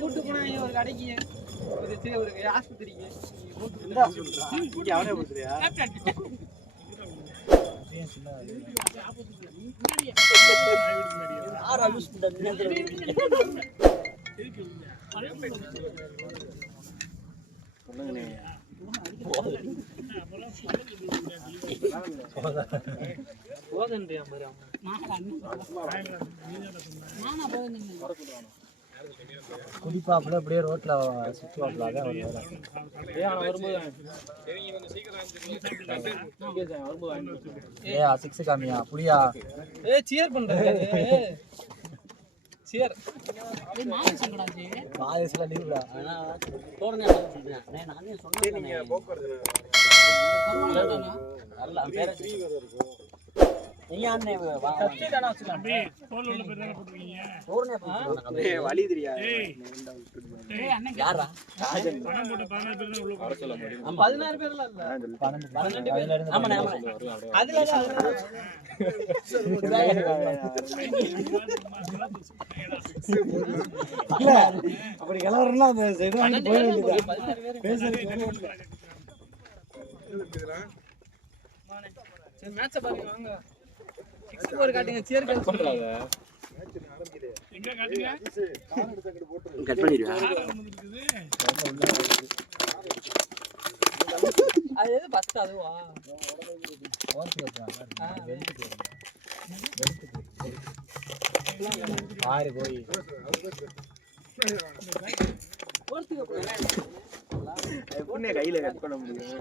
கூட்டு போனாங்க ஒரு கடைக்கு ஒரு ஆஸ்பத்திரிக்கு அவனே கொடுத்துறியா குடிப்பாப்புல அப்படியே ரோட்ல சுற்றுவாப்புல சிக்ஸ் காமியா புரியா சியர் பண்றது சியர் காலேஜ்ல லீவ்டா நானே சொன்னேன் வழி தெரியாது 16 பேர்லாம் இல்ல அப்படி கிளவரலாம் அந்த இது வாங்கி போக வேண்டியது பேசுறது சரி மேட்சை பாருங்க வாங்க 64 காட்டுங்க சியர் பண்றாங்க எங்க காட்டுங்க கட் பண்ணிடுவா அது எது ஃபர்ஸ்ட் அதுவா ஆறு போய் பொண்ணே கையில கட் பண்ண முடியும்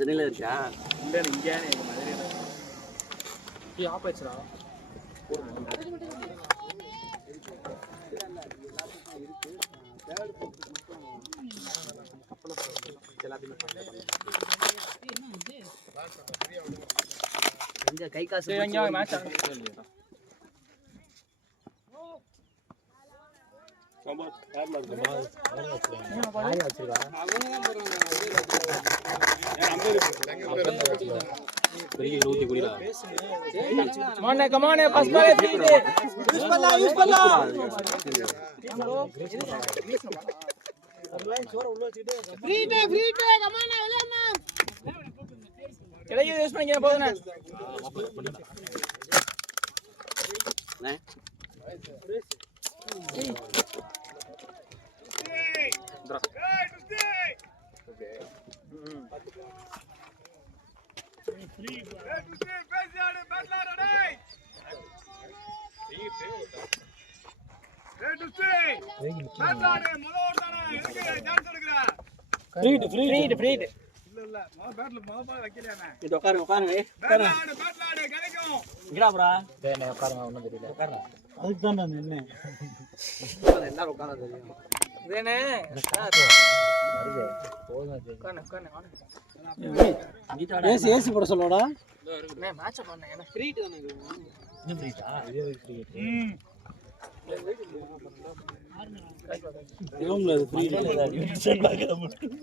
சென்னையில இருக்கா கை காசு ஏசி போட சொல்லடா மேட்ச் பண்ண எனக்கு ஃப்ரீ தானே இது ஃப்ரீடா இது ஃப்ரீ ரூம்ல இது ஃப்ரீ இல்ல டியூஷன் பார்க்க முடியும்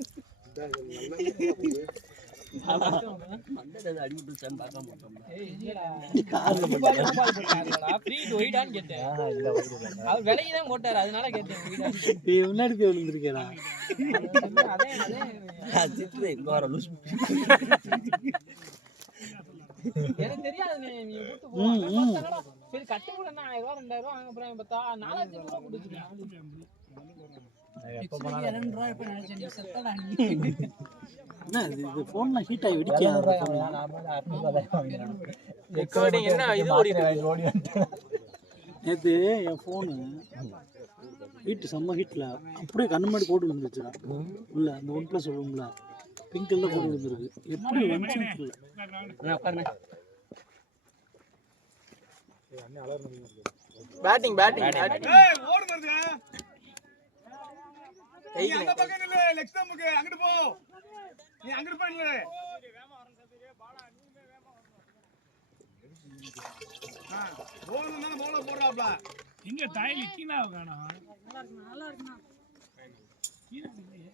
மண்டல அடி விட்டு சன் பார்க்க மாட்டோம் ஏய் இல்லடா கார்ல ஃப்ரீ ஒய்டான்னு கேட்டேன் இல்ல ஒய்டு அவர் விலைய தான் போட்டாரு அதனால கேட்டேன் ஒய்டா நீ முன்னாடி போய் விழுந்திருக்கேடா அதே சித்ரே இங்க வர லூஸ் எனக்கு தெரியாது நீ கூட்டி போ சரி கட்டு கூட 1000 2000 அப்புறம் பார்த்தா 4000 ரூபாய் கொடுத்துட்டேன் எப்ப போனாலும் 2 ரூபாய் இப்ப நினைச்சேன் நீ செத்தடா நீ என்ன இது போன்ல ஹீட் ஆகி வெடிக்காத ரெக்கார்டிங் என்ன இது ஓடி நேத்து என் போன் ஹீட் செம்ம ஹீட்ல அப்படியே கண்ணு மாடி போட்டு விழுந்துச்சுடா உள்ள அந்த OnePlus ரூம்ல பிங்க் கலர்ல போட்டு விழுந்துருக்கு எப்படி வந்துச்சுன்னு தெரியல உட்காருங்க பேட்டிங் ஏய் ஓடுறது அந்த பக்கம் நில்லு லெக் ஸ்டம்புக்கு அங்கிட்டு போ நீ அங்கிட்டு போய் நில்லு போல் தான போல போறாப்ல இங்க டைல் கீழே காணோம். நல்லா இருக்குண்ணா. கீழே இல்லையே.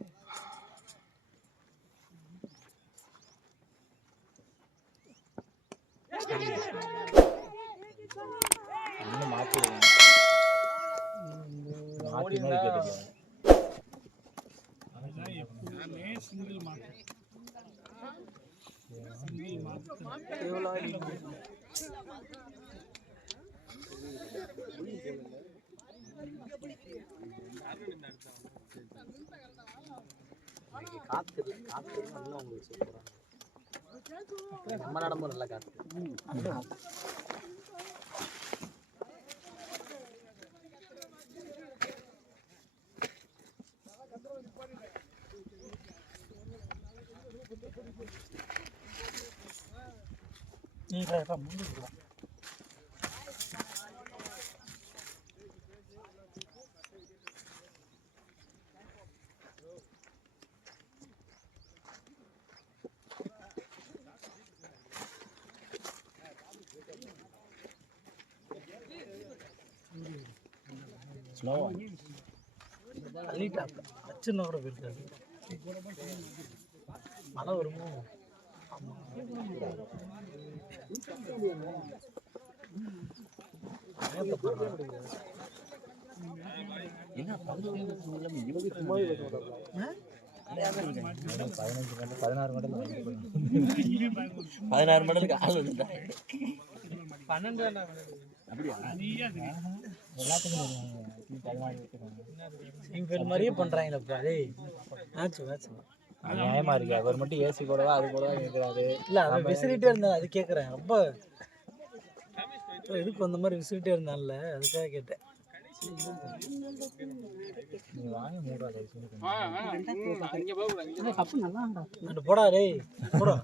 இன்னும் மாத்தி அதான் எப்பவுமே சிங்கிள் மார்க். Single mark. காத்து இன்னும் உங்களுக்கு சூப்பரா நம்ம நடமும் நல்லா காத்து. ஸ்லோவா அச்சுன்னா கூட போயிருக்காது. மழை வருமோ? என்ன 16 மெடலுக்கு ஆள் வந்துட்டாங்க. 12 அப்படியா? இவங்க மாதிரியே பண்றாங்களப்பா. டேய் நியாயமா இருக்கு. அவர் மட்டும் ஏசி போடவா அது போடவா கேட்கறாரு. இல்ல அவன் விசிறிட்டே இருந்தான், அது கேட்குறேன். ரொம்ப எதுக்கு அந்த மாதிரி விசிறிட்டே இருந்தான்ல, அதுக்காக கேட்டேன். நீ வாங்க மூடாத அங்க போடா டேய் போடா.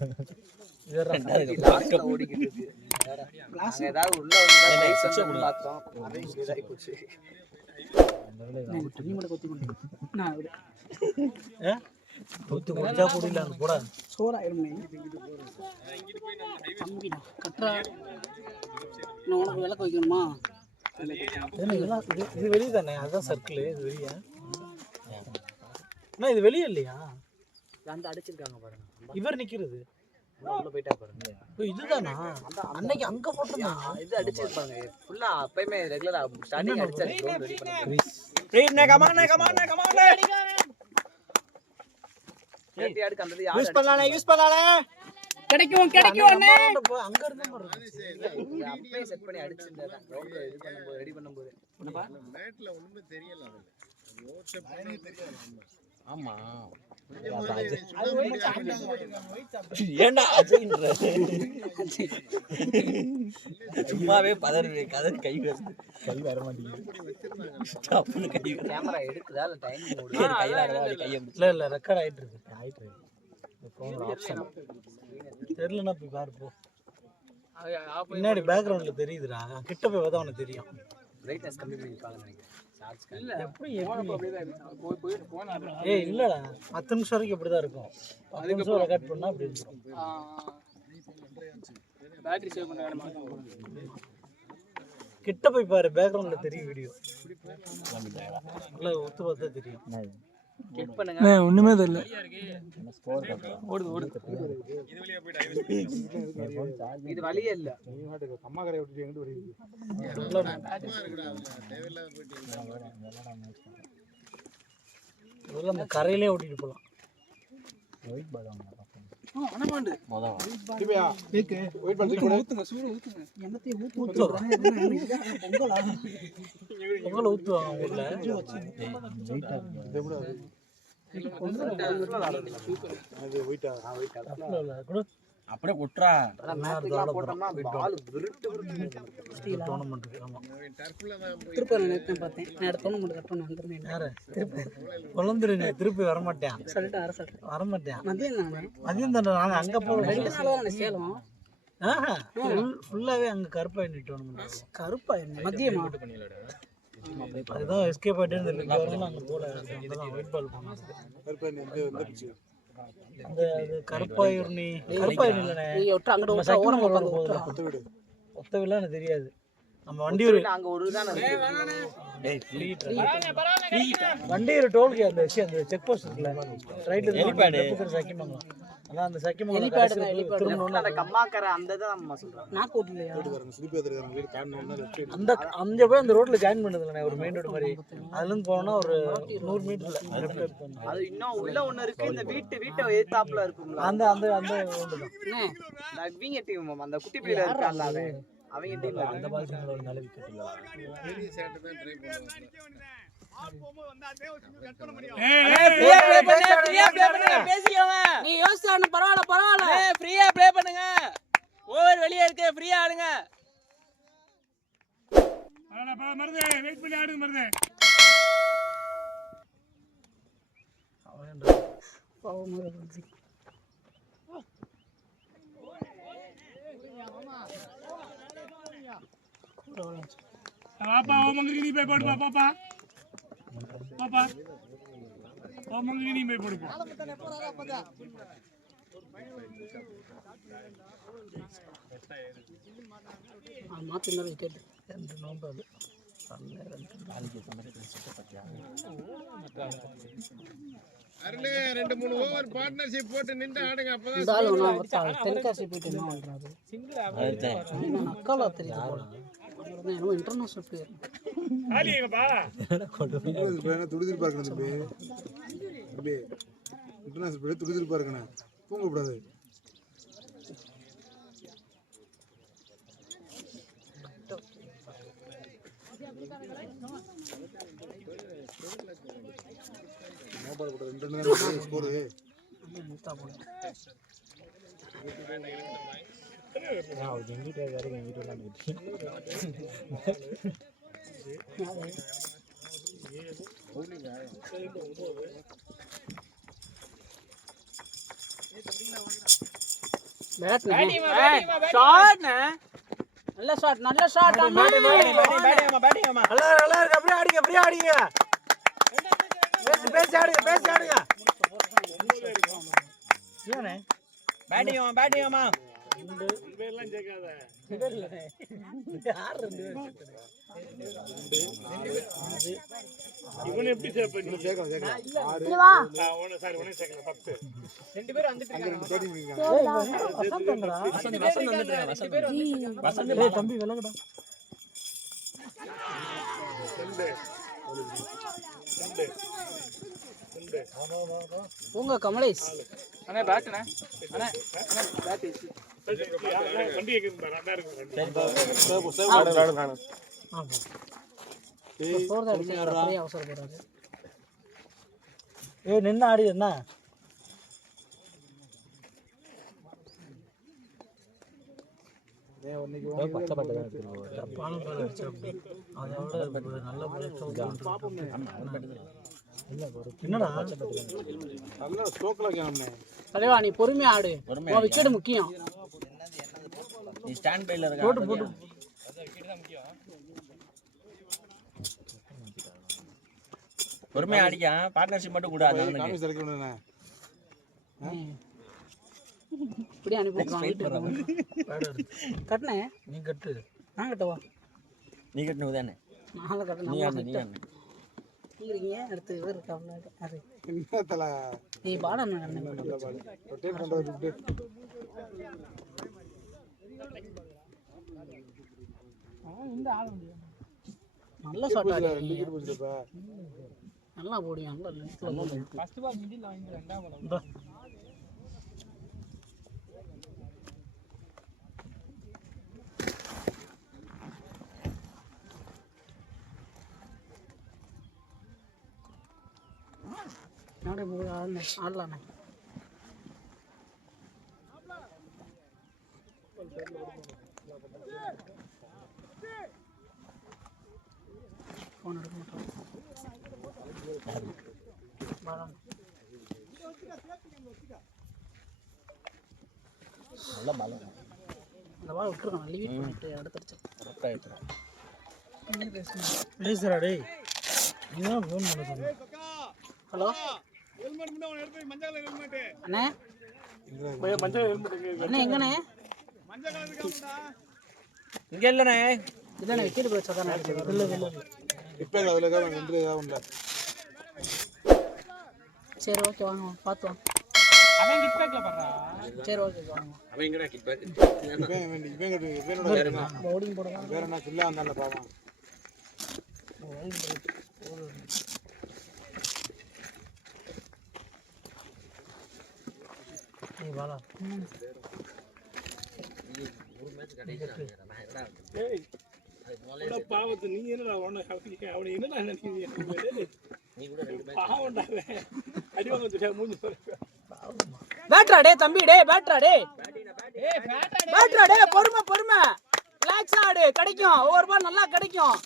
லாஸ்ட்ல ஓடிக்கிட்டு இருக்கு. நாங்க ஏதாவது உள்ள வந்து ரைஸ் வந்து பார்த்தோம். அது இதாகி போச்சு. ஊத்து குடிச்சா குடியில அங்க போடா. சோறாயிருமே தம்பிடா கட்டுறா. நான் உனக்கு விளக்கு வைக்கணுமா? இது வெளியே தானே, அதுதான் சர்க்கிள். இது வெளியா? அண்ணா இது வெளியே இல்லையா? அந்த அடிச்சிருக்காங்க பாருங்க. இவர் நிக்கிறது உள்ள போயிட்டா பாருங்க. இதுதானா? அன்னைக்கு அங்க போட்டிருந்தாங்க. இது அடிச்சிருப்பாங்க ஃபுல்லா. அப்பயுமே ரெகுலரா ஸ்டார்டிங் அடிச்சாரு. ரெடி பண்ணாங்க. கேட்டி அடுக்கு அந்த யார் யூஸ் பண்ணானே கிடைக்கும் கிடைக்கும் அண்ணே. அங்க இருந்தா அப்பயே செட் பண்ணி அடிச்சிருந்தாரு. ரவுண்ட் இது பண்ணும்போது ரெடி பண்ணும்போது மேட்ல ஒண்ணுமே தெரியல அவனுக்கு. ஓட்ட பண்ணி தெரியல. ஆமா ஏண்டா அஜய்ன்ற சும்மாவே கதறி கை வருது. கை வர மாட்டேங்குது. கேமரா எடுக்குதா இல்ல டைமிங் ஓடுது? இல்ல இல்ல ரெக்கார்ட் ஆயிட்டு இருக்கு. ஆயிட்டு இருக்கு. இந்த ஃபோன் ஆப்ஷன் தெரியலன்னா போய் பாரு போ. பின்னாடி பேக்ரவுண்ட்ல தெரியுதுடா. கிட்ட போய் பார்த்தா உனக்கு தெரியும். பிரைட்னஸ் கம்மி பண்ணிருப்பாங்கன்னு நினைக்கிறேன். இல்ல எப்படி ஏய் இல்லடா 10 நிமிஷம் வரைக்கும் இப்படிதான் இருக்கும். 10 நிமிஷம் ரெக்கார்ட் பண்ணா அப்படி இருக்கும். பேட்டரி சேவ் பண்ண கிட்ட போய் பாரு, பேக்ரவுண்ட்ல தெரியும் வீடியோ. நல்லா ஒத்து பார்த்தா தெரியும். கிளிக் பண்ணுங்க. ஒண்ணுமே தெரியல. ஸ்கோர் காட்டுறோம். ஓடுது இது வழியா போய் இது வழியே இல்ல. அம்மா கரையை விட்டுட்டு எங்கிட்டு வருது? தேவையில்லாத போயிட்டு இதெல்லாம் நம்ம கரையிலே ஓட்டிட்டு போகலாம். வெயிட் பாதாம் அனமாண்டு மொதல் பொங்கல் ஊத்துவாங்க ஊர்ல. அப்படியே கொட்டுறா. டோர்னமெண்ட். ஆமா திருப்பி நான் பார்த்தேன். நான் எடுத்தோன்னு மட்டும் கட் பண்ண வந்துருந்தேன். யாரு திருப்பி குழந்துருங்க. திருப்பி வரமாட்டேன் சொல்லிட்டு அரசாட்டம் வரமாட்டேன். மதியம் தானே அதையும் தானே நாங்க அங்க போறோம். 2 நாள் தானே சேலம். ஃபுல்லாவே அங்க கருப்பாயினி டோர்னமெண்ட். கருப்பா என்ன மதியமா அதுதான் எஸ்கேப் ஆகிட்டே இருந்திருக்கு. அங்கே போல ஒயிட் பால் போனது. அந்த கருப்பாயூர்னி இல்லைண்ணே, ஒத்த வீடுலாம் எனக்கு தெரியாது. நம்ம வண்டியூர் அங்க ஒரு தான் வண்டியூர் டோல்கே அந்த செக் போஸ்ட் இருக்குல்ல, ரைட்ல சக்கிமங்கலம். அதான் அந்த சக்கிமங்கலம் அந்த கம்மாக்கரை அந்த தான் நம்ம சொல்றோம். அந்த அங்கே போய் அந்த ரோட்ல ஜாயின் பண்ணதுல ஒரு மெயின் ரோடு மாதிரி. அதுல இருந்து போனோம்னா ஒரு 100 மீட்டர்ல அது இன்னும் உள்ள ஒண்ணு இருக்கு. இந்த வீட்டை எதிர்த்தாப்புல இருக்கும்ல, அந்த அந்த அந்த ரோடு தான். அவங்க டீம் அந்த குட்டி பிள்ளைல இருக்கான்ல அவங்க டீம். அந்த பால்ல ஒரு நல்ல விக்கெட் இல்ல. பெரிய சேட்டை தான் ட்ரை பண்ணுவாங்க. நீ யோசிச்சானு பரவாயில்ல ஃப்ரீயா ப்ளே பண்ணுங்க. ஓவர் வெளியே இருக்கு, ஃப்ரீயா ஆடுங்க. மருது வெயிட் பண்ணி ஆடுங்க மருது. பாப்பா ஓமங்களுக்கு நீ போய் போடுப்பா. பாப்பா பாப்பா ஓமங்களுக்கு நீ போய் போடுப்பா. மாத்தி விக்கெட் அருளே 2-3 ஓவர் பார்ட்னர்ஷிப் போட்டு நின்று ஆடுங்க. அப்பதான் தென்காசி போயிட்டு என்ன பண்றாரு? அக்காலா தெரியுது போல. என்னமோ இன்டர்நேஷனல் பிளேயர். ஆலியேங்கப்பா துடிதிருப்பா இருக்கணும் தம்பி. தம்பி இன்டர்நேஷனல் பிளேயர் துடிதிருப்பா இருக்கணும், தூங்கக்கூடாது. நல்ல ஷாட் நல்லா இருக்கு. அப்படியே அடிங்க, அப்படியே அடிங்க. பேசி ஆடுங்க. ஏனே பேட்டிங்கம்மா பேர்லாம் கேட்காத. இவனை எப்படி சேவ் பண்ணி சேர்க்கலாம். சாரி உடனே சேர்க்கல 10. ரெண்டு பேரும் வந்துட்டு இருக்காங்க. தம்பி விலகுடா. உங்க கமலேஷ் அண்ணா பேட்ண்ணே, அண்ணா பேட் வண்டி கேக்குது நல்லா இருக்கு. அவசரப்படுறாரு. நின்று ஆடி என்ன தலைவா நீ பொறுமையா ஆடு. விக்கெட் முக்கியம். நீ ஸ்டாண்ட் பைல இருக்க போட்டு பொறுமையா அடிக்க. பார்ட்னர்ஷிப் மட்டும் கூடாது. இப்படி அனுப்பி கட்டினே. நீ கட்டு. நான் கட்டவா? நீ கட்டணும் தானே. நான் கட்டணும். நீ ஆடு. இருக்கீங்க அடுத்து இவர் இருக்காப்ல. அது நீ பாட இந்த ஆட முடியும். நல்ல ஷாட் நல்லா போடுங்க. நல்லா ஃபர்ஸ்ட் பால் மிடில் வாங்கி ரெண்டாம் பால் நாடே போய் ஆடலாண்ணே. ஃபோன் எடுக்க மாட்டோம். நல்ல பால். இந்த பால் விட்டுருக்கான். லீவ் பண்ணிட்டு அடுத்தடிச்சு. பேசுறா டேய். நீதான் ஃபோன் பண்ண சொன்ன. ஹலோ ஹெல்மெட் மட்டும் அவன் எடுத்து மஞ்சள் கலர் ஹெல்மெட். அண்ணே மஞ்சள் ஹெல்மெட் அண்ணே எங்கண்ணே? மஞ்சள் கலர் இருக்காடா. இங்க இல்லனே. இல்லண்ணே விட்டுட்டு போய் சொல்லானே. இல்ல இல்ல. இப்போ அதில் தான் ரெண்டு இதாக உண்டா. சரி ஓகே வாங்க பார்த்து வாங்க. அவன் கிட் பேக்ல பண்றா. சரி ஓகே வாங்க. அவன் எங்கடா கிட் பேக்? இவனோட ஓடிங் போடுங்க. வேற என்ன கில்லா வந்தால பாவம். ஏய் வாடா. ஒரு மேட்ச் கடைசில நான் என்னடா ஏய் அட பாவத்து நீ என்னடா அவனை என்னடா நினைக்கிறீங்க? நீ கூட ரெண்டு மேட்ச் பாவம்டா அடி வாங்க வந்துட்டா மூஞ்சி பாரு. பேட்ரா டே தம்பி டே பேட்ரா டே. ஏய் ஃபேட்டா டே. பேட்ரா டே பொறுமை பொறுமை. ரிலாக்ஸ் ஆடு கிடைக்கும். ஒவ்வொரு பால் நல்லா கிடைக்கும்.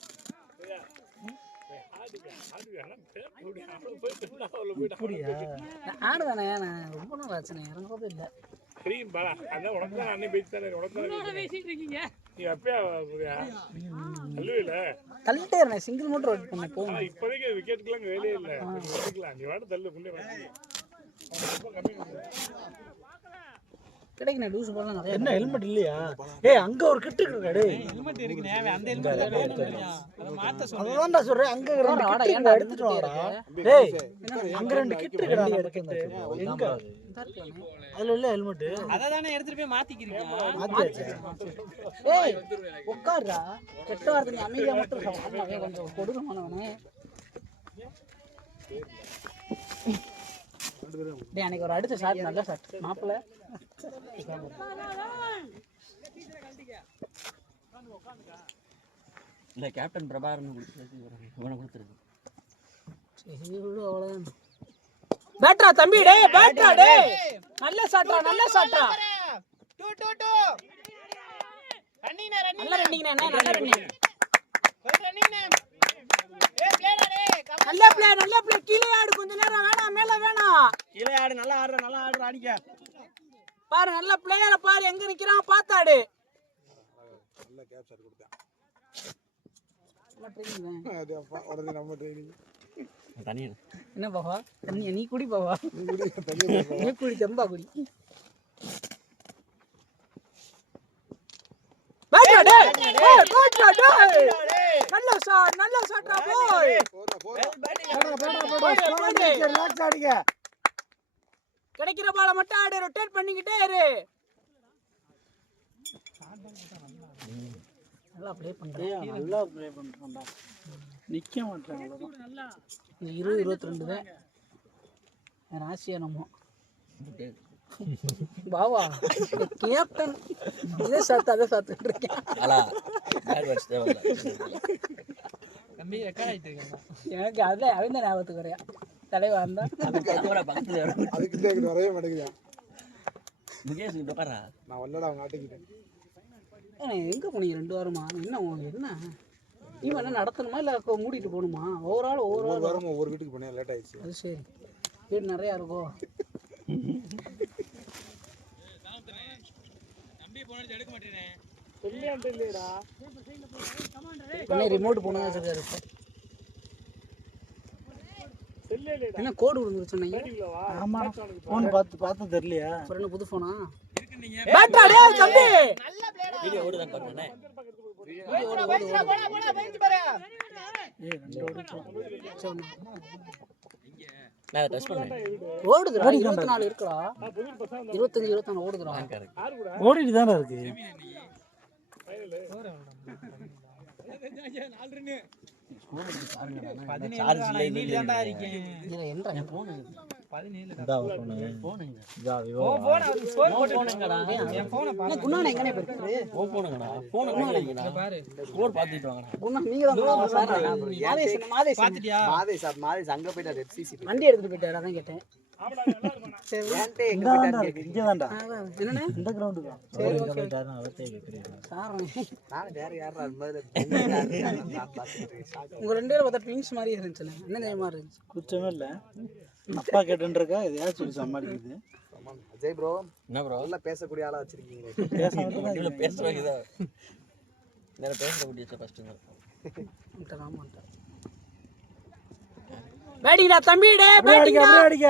அப்படியா? ஆடு தானே நான் ரொம்ப நாள் ஆச்சுண்ணே இறங்குறதும் இல்லை. கிரீம் பாலா அதான் உனக்கு தான் அன்னை பேசி தானே உனக்கு தான் பேசிட்டு இருக்கீங்க. நீ அப்பயா அல்லுவில தள்ளிட்டே இருந்தேன் சிங்கிள் மோட்டர் ஓட் பண்ண போகும். இப்போதைக்கு விக்கெட்டுக்குலாம் வேலையே இல்லை வச்சுக்கலாம் நீ வாட தள்ளு புள்ளே கிடைக்கணும் லூஸ் பால்லாம் நிறைய. என்ன ஹெல்மெட் இல்லையா? ஏய் அங்க ஒரு கிட் இருக்குடா டேய். ஹெல்மெட் இருக்குனே அவன் அந்த ஹெல்மெட் வேணும்ன்றியா? அத மாத்த சொல்லு. அதான்டா சொல்றேன். அங்க ரெண்டு வாடா கிட் ஏன்டா எடுத்துட்டு வாடா. எடுத்துட்டு டேய் அங்க ரெண்டு கிட் இருக்குடா நம்ம கிட்ட. எங்க? இருக்க? அதுல இல்ல ஹெல்மெட். அத தானே எடுத்துட்டு போய் மாத்திக்கிறீங்க. ஏய் உட்கார்றா. கெட்ட வார்த்தை நீ அமைதியா மட்டும் சொன்னா கொஞ்சம் கொடுக்கமானவனே. டேய் அன்னைக்கு ஒரு அடுத்த ஷாட் நல்ல ஷாட் மாப்ள. இல்ல கேப்டன் பிரபாகரன் கொடுத்துருக்கு இவனை கொடுத்துருக்கு. சரி விடு அவ்வளவுதான். பேட்ரா தம்பி டேய் பேட்ரா டேய். நல்ல ஷாட்ரா நல்ல ஷாட்ரா. 2 ரன்னிங் ரன்னிங் நல்ல ரன்னிங் அண்ணா நல்ல ரன்னிங். ரன்னிங் ஏய் பிளேடா டேய். நல்ல பிளே கீழே ஆடு கொஞ்ச நேரம் வேணாம் மேல வேணாம். கீழே ஆடு நல்லா ஆடுற அடிக்க. பாரு நல்ல பிளேயரை பாரு எங்க நிக்கிறான் பாத்தாடு. நல்ல கேப் ஷாட் கொடுத்தான். நம்ம ட்ரெயினிங் அது அப்பா உடனே நம்ம ட்ரைனிங். தண்ணி என்ன பாவா தண்ணி நீ குடி பாவா. நீ குடி செம்பா குடி. பேட்ரா டேய் ஏய் பேட்ரா டேய். நல்ல ஷாட்ரா போய். ரிலாக்ஸ் ஆடிங்க. கிடைக்கிற பால மட்டும் ஆடு ரொட்டேட் பண்ணிக்கிட்டே இரு. நல்லா ப்ளே பண்றேன். நல்லா ப்ளே பண்றான்டா. நிக்க மாட்டாங்க அவ்வளவுதான். 20-22 தான். ராசியா நம்ம பாவா கேப்டன் இதே சாத்துட்டு இருக்கேன். அலா பேட் வாட்ச் தேவல. தம்பி ரெக்கார்ட் ஆயிட்டு இருக்கா? எனக்கு அதுல அவன் தான் ஞாபகத்துக்கு வரையா தலைவா இருந்தா பக்கத்துல அதுக்கு தான் வரவே மாட்டேங்குது. முகேஷ் இங்க பாறா. நான் வரலடா அவங்க ஆட்டிக்கிட்டேன். எங்க போனீங்க 2 வாரமா? என்ன என்ன நீ என்ன நடத்தணுமா இல்ல மூடிட்டு போகணுமா? ஒவ்வொரு வாரமும் ஒவ்வொரு வீட்டுக்கு போனேன் லேட் ஆயிடுச்சு. அது சரி வீடு நிறைய இருக்கும். ரிமோட் போனா சரியா இருக்கும். என்ன கோடு விழுந்துச்சு சொன்னீங்க? ஆமா போன் பார்த்து தெரியலையா? அப்புறம் புது போனா பேட்ரா டேய் தம்பி நல்ல பிளேடா. வீடியோ ஓடுதான் பாருங்க. போடா பெஞ்ச் பாரு. ஏய் ரெண்டு ஓடிச்சு. நான் டச் பண்ணேன். ஓடுதுடா 24 இருக்குடா. 25 24 ஓடுதுடா. ஓடிட்டு தானே இருக்கு. சார்ஜ் இல்ல இது இல்ல. இதுல என்ன போன் 17 இதா போன். போனுங்க. இதா ஓ போன் அது ஸ்கோர் போட்டு போனுங்கடா. என் போனை பாரு. குண்ணானே எங்கனே போயிருக்கு? ஓ போனுங்கடா. போன் எங்கடா? பாரு ஸ்கோர் பாத்துட்டு வாங்கடா. குண்ணா நீங்க தான் சார் மாதேஷ் பாத்துட்டியா? மாதேஷ் அங்க போயிட்டாரு FCC. வண்டி எடுத்துட்டு போயிட்டாரா தான் கேட்டேன். சரி ஏன்டே எங்க போயிட்டாரு கேக்குறீங்க? இங்க தான்டா. என்னண்ணே இந்த கிரவுண்ட் தான். சரி இங்க ஓகே போயிட்டாருன்னு அவர்ட்டே கேக்குறீங்க. சார் நான் வேற யாரா அது மாதிரி நான் பாத்துட்டு உங்க ரெண்டு பேரும் பார்த்தா ட்வின்ஸ் மாதிரி இருந்துச்சுண்ணே. என்ன தெரியுமா இருந்துச்சு? குச்சமே இல்ல. அப்பா கேட்டுருக்கா எதையாச்சும் சொல்லி சமாளிக்குது. அஜய் ப்ரோ என்ன ப்ரோ? நல்லா பேசக்கூடிய ஆளா வச்சிருக்கீங்க. பேசாம இதுல பேசுறவங்க தான். நேரா பேசுற முடியல ஃபர்ஸ்ட். பேட்டிங்கடா தம்பிடே அப்படியே அடிக்க அப்படியே அடிக்க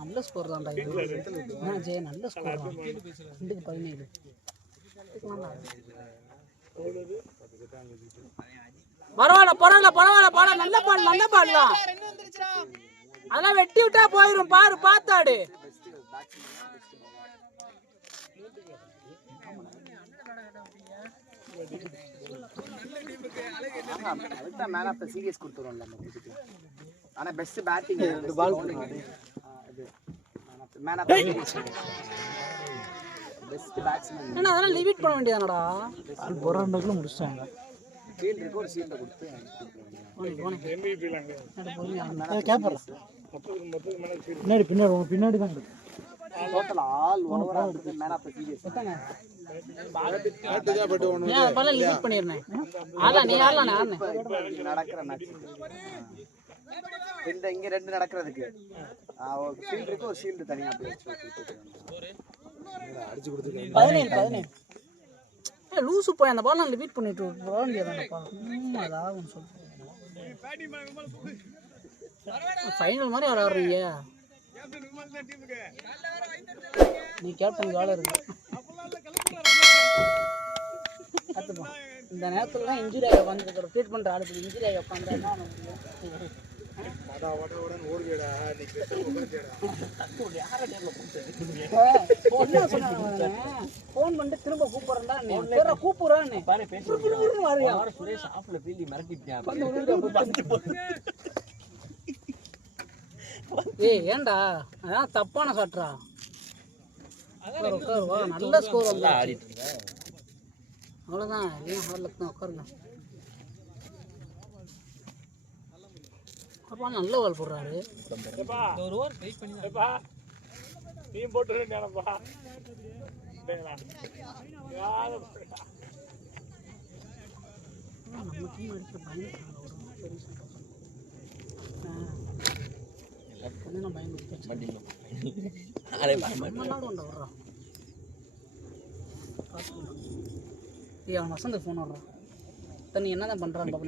நல்ல ஸ்கோர் தான்டா ஜெய, நல்ல ஸ்கோர் தான். 2-17 பரவாயில்ல பரவாயில்ல பரவாயில்ல பரவாயில்ல, நல்ல பால் நல்ல பால் தான். அதெல்லாம் வெட்டி விட்டா போயிடும், பாரு பார்த்தாடு. அதுதான் மேன் ஆஃப் தி சீரிஸ் கொடுத்துருவோம்ல நம்ம குட்டிக்கு. ஆனா பெஸ்ட் பேட்டிங் இந்த பால் அது man of the series best batsman. ஏன்னா அதெல்லாம் லிமிட் பண்ண வேண்டியதானடா. ஆல் போராண்டக்குள்ள முடிச்சாங்க. ஃபீல்டருக்கு ஒரு ஷீல்ட் கொடுத்து கேப்பர் பின்னாடி பின்னாடி உங்க பின்னாடி தான் இருக்கு. Total all over of man of the series. ஏன் அத பல லிமிட் பண்ணிரனே. ஆளா நீ ஆளா நான் நடக்கிற மேட்ச் இந்த இங்க ரெண்டு நடக்கிறதுக்கு ஃபீல்டருக்கு ஒரு ஷீல்ட் தனியா அப்படியே அடிச்சு கொடுத்துருக்காங்க. 17 ஏ லூசு போய் அந்த பால் நான் லிமிட் பண்ணிட்டு வர வேண்டியதானப்பா. அதாவும் சொல்றேன். ஃபைனல் மாதிரி ஆடுறீங்க. நீ கேப்டன் வேலை இருக்கு. இந்த நேரத்துல தான் இன்ஜுரி ஆகி உட்காந்துருக்கிற ட்ரீட் பண்ற ஆளுக்கு இன்ஜுரி ஆகி உட்காந்துருந்தா போன் பண்ணிட்டு திரும்ப கூப்பிடுறா கூப்பிடுறான்னு சுரேஷ் ஆஃப்ல ஃபீல்டி மிரட்டிட்டேன். ஏய் ஏன்டா அதான் தப்பான சாட்ரா. நல்ல ஸ்கோர் வந்து ஆடிட்டு இருக்க. அவ்வளோதான். ஏன் ஹார்லக் தான் உட்காருங்க. அப்பா நல்ல பால் போடுறாரு. ஒரு ஓவர் வெயிட் பண்ணி நீ போட்டுருந்தானப்பா. நம்ம டீம் அடிக்கிற பயந்துட்டாங்க. அவன் வசந்த ஃபோன் வர்றான். தண்ணி என்னதான் பண்றான் பாப்பா.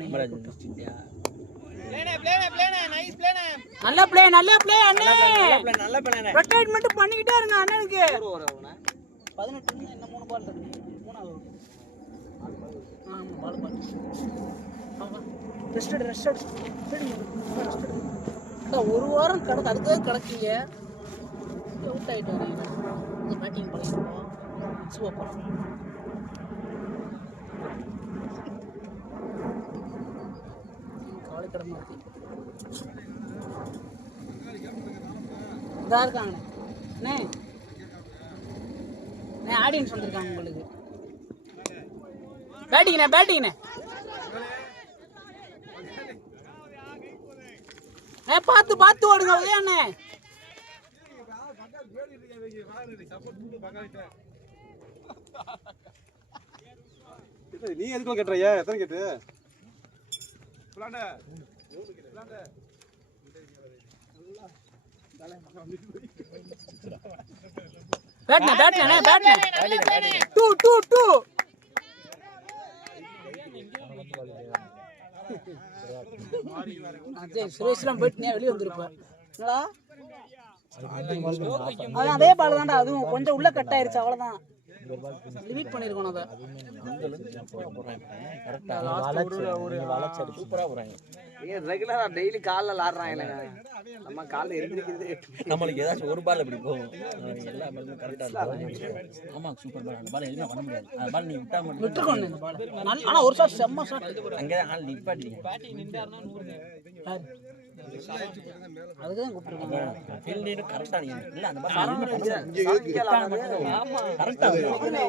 நல்ல பிளே நல்ல பிளே அண்ணே. நல்ல பிளான். ரொட்டேட் மட்டும் பண்ணிக்கிட்டே இருங்க அண்ணனுக்கு. 18 என்ன 3 பால் இருக்கு. மூணாவது ஆமா பால் ஆமா ரெஸ்டட் ஒரு வாரம் கடக்கு அதுக்காக கிடக்கீங்க. அவுட் ஆகிட்டு வரீங்க. இந்த பேட்டிங் பண்ணிடுவோம். சூப்பர். காலை கடமை இதாக இருக்காங்கண்ணே. அண்ணே ஆடியன்ஸ் வந்திருக்காங்க உங்களுக்கு. பேட்டிங்கண்ணே பார்த்து ஓடுங்க அண்ணே. நீ எதுக்கு கேட்டுறியா? எத்தனை கேட்டு பேட்ண்ணே 2 அஜய் சுரேஷ்லாம் போயிட்டு நீ வெளியே வந்திருப்பேன். என்னடா அதே பால் தான்டா. அதுவும் கொஞ்சம் உள்ள கட் ஆயிருச்சு. அவ்வளவுதான். லிமிட் பண்ணிருக்கணும் அதை. ரெகுலரா டெய்லி கால்ல விளாடுறாங்க. நம்ம கால்ல எந்திரிக்கிறதே நம்மளுக்கு ஏதாச்சும் ஒரு பால் அப்படி போகும். எல்லா பாலுமே கரெக்டா இருக்கும். ஆமா சூப்பர் பால். அந்த பால் எதுவுமே பண்ண முடியாது. அந்த பால் நீ விட்டா மட்டும் விட்டுருக்கணும் இந்த பால். ஆனா ஒரு ஷாட் செம்ம ஷாட். அங்கதான் ஆள் நிப்பாட்டிங்க. பேட்டிங் நின்றாருன்னா 100. அதுக்குதான் கூப்பிட்டுருக்காங்க. ஃபீல்டிங் கரெக்டா நீங்க இல்ல அந்த பால் ஆமா கரெக்டா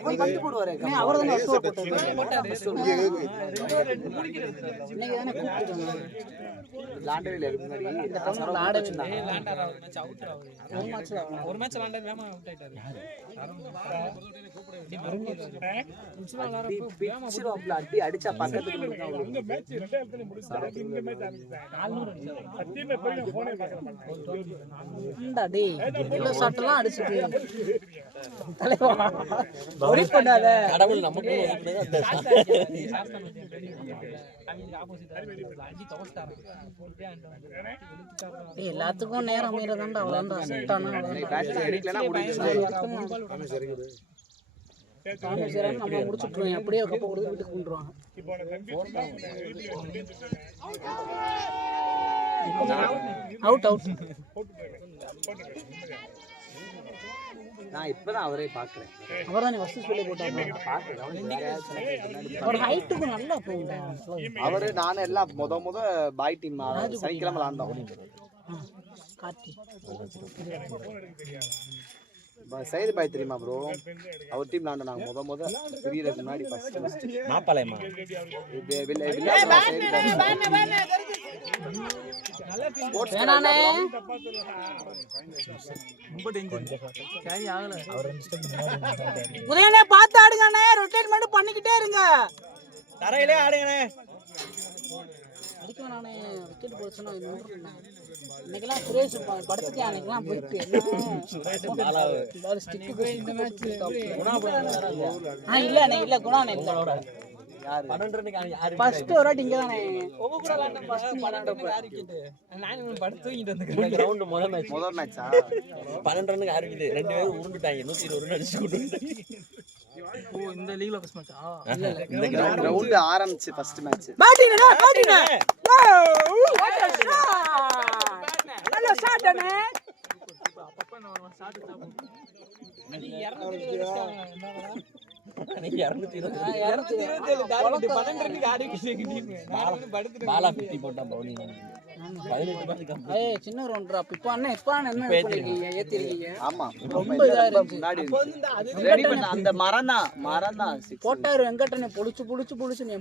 வந்து போடுவாரு. அவர்தான் இன்னைக்கு தானே கூப்பிட்டுருக்காங்க. விளாண்டவே இல்லை இதுக்கு முன்னாடி. இந்த டவுன்ல ஆட வச்சிருந்தாங்க. ஒரு மேட்ச் விளையாண்டது வேமா அவுட் ஆயிட்டாரு. பிச்சிரோப்ல அடி அடிச்சா பக்கத்துல இருந்து தான் இந்த மேட்ச் ரெண்டே இடத்துல முடிச்சாரு. இந்த மேட்ச் ஆரம்பிச்சாங்க. சத்தியமே போய் நான் போனே பார்க்க மாட்டேன். இந்தா டேய் எல்லோ ஷாட்லாம் அடிச்சிட்டு தலைவா ஒரே பண்ணாத. கடவுள் நமக்கு ஒதுக்குனது அந்த டேய் எல்லாத்துக்கும் நேரம் மீறதான்டா அவ்வளவுதான்டா சுட்டானா பேட்ச் எடுக்கலனா முடிஞ்சிச்சு. நம்ம முடிச்சுட்டுருவோம். அப்படியே கப்ப கொடுத்து வீட்டுக்கு கொண்டுருவாங்க. இப்போ நான் தம்பி அவுட் அவுட். நான் இப்பதான் அவரே பாக்குறேன். அவர் தானே ஃபர்ஸ்ட் ஸ்பெல்லே போட்டாங்க. அவர் ஹைட்டுக்கு நல்லா போகுங்க. அவரு நானும் எல்லாம் முத பாய் டீம் சனிக்கிழமை விளாண்டோம். கார்த்தி சைது பாய் தெரியுமா ப்ரோ? அவர் டீம் விளாண்டோம் நாங்க முத பிரியறதுக்கு முன்னாடி ஃபர்ஸ்ட் மாப்பாளையமா வேணானே உதயனே பார்த்து ஆடுங்கண்ணே. ரொட்டேட் மட்டும் பண்ணிக்கிட்டே இருங்க. தரையிலே ஆடுங்கண்ணே. அடிக்க நானே விக்கெட் போச்சுன்னா இன்னைக்கெல்லாம் சுரேஷ் படுத்துட்டேன். அன்னைக்கெல்லாம் போயிட்டு ஸ்டிக்கு போய் இந்த மேட்ச் இல்ல அண்ணே இல்ல குணானே இல்ல. 12 ரன்னுக்கு யாரு ஃபர்ஸ்ட் ஒரு வாட்டி இங்க தானே உங்க கூட விளையாண்ட ஃபர்ஸ்ட் 12 யார் விக்கெட்? நான் படுத்து தூங்கிட்டு வந்துக்கிறேன். இந்த கிரவுண்ட் முதல் மேட்சா 12 ரன்னுக்கு ஆரம்பிக்குது. ரெண்டு பேரும் உருண்டுட்டாங்க. 120 ரன் அடிச்சு கொண்டு ஓ இந்த லீக்ல ஃபர்ஸ்ட் மேட்சா? இந்த கிரவுண்ட் ஆரம்பிச்சு ஃபர்ஸ்ட் மேட்ச். பேட்டிங் பேட்டிங் நல்ல ஷாட் அண்ணே. அப்பப்ப நான் ஷாட் சாப்பிடுறேன். நீ 220 பாலா 50 போட்டா பவுலிங் 18 பாலுக்கு ஏய் சின்ன ரவுண்டரா. இப்ப அண்ணே இப்ப என்ன பண்ணிருக்கீங்க? ஏத்திருக்கீங்க. ஆமா ரொம்ப இதா இருந்துச்சு. முன்னாடி ரெடி பண்ண அந்த மரம் தான் போட்டாரு வெங்கட்டனே புடிச்சு நீ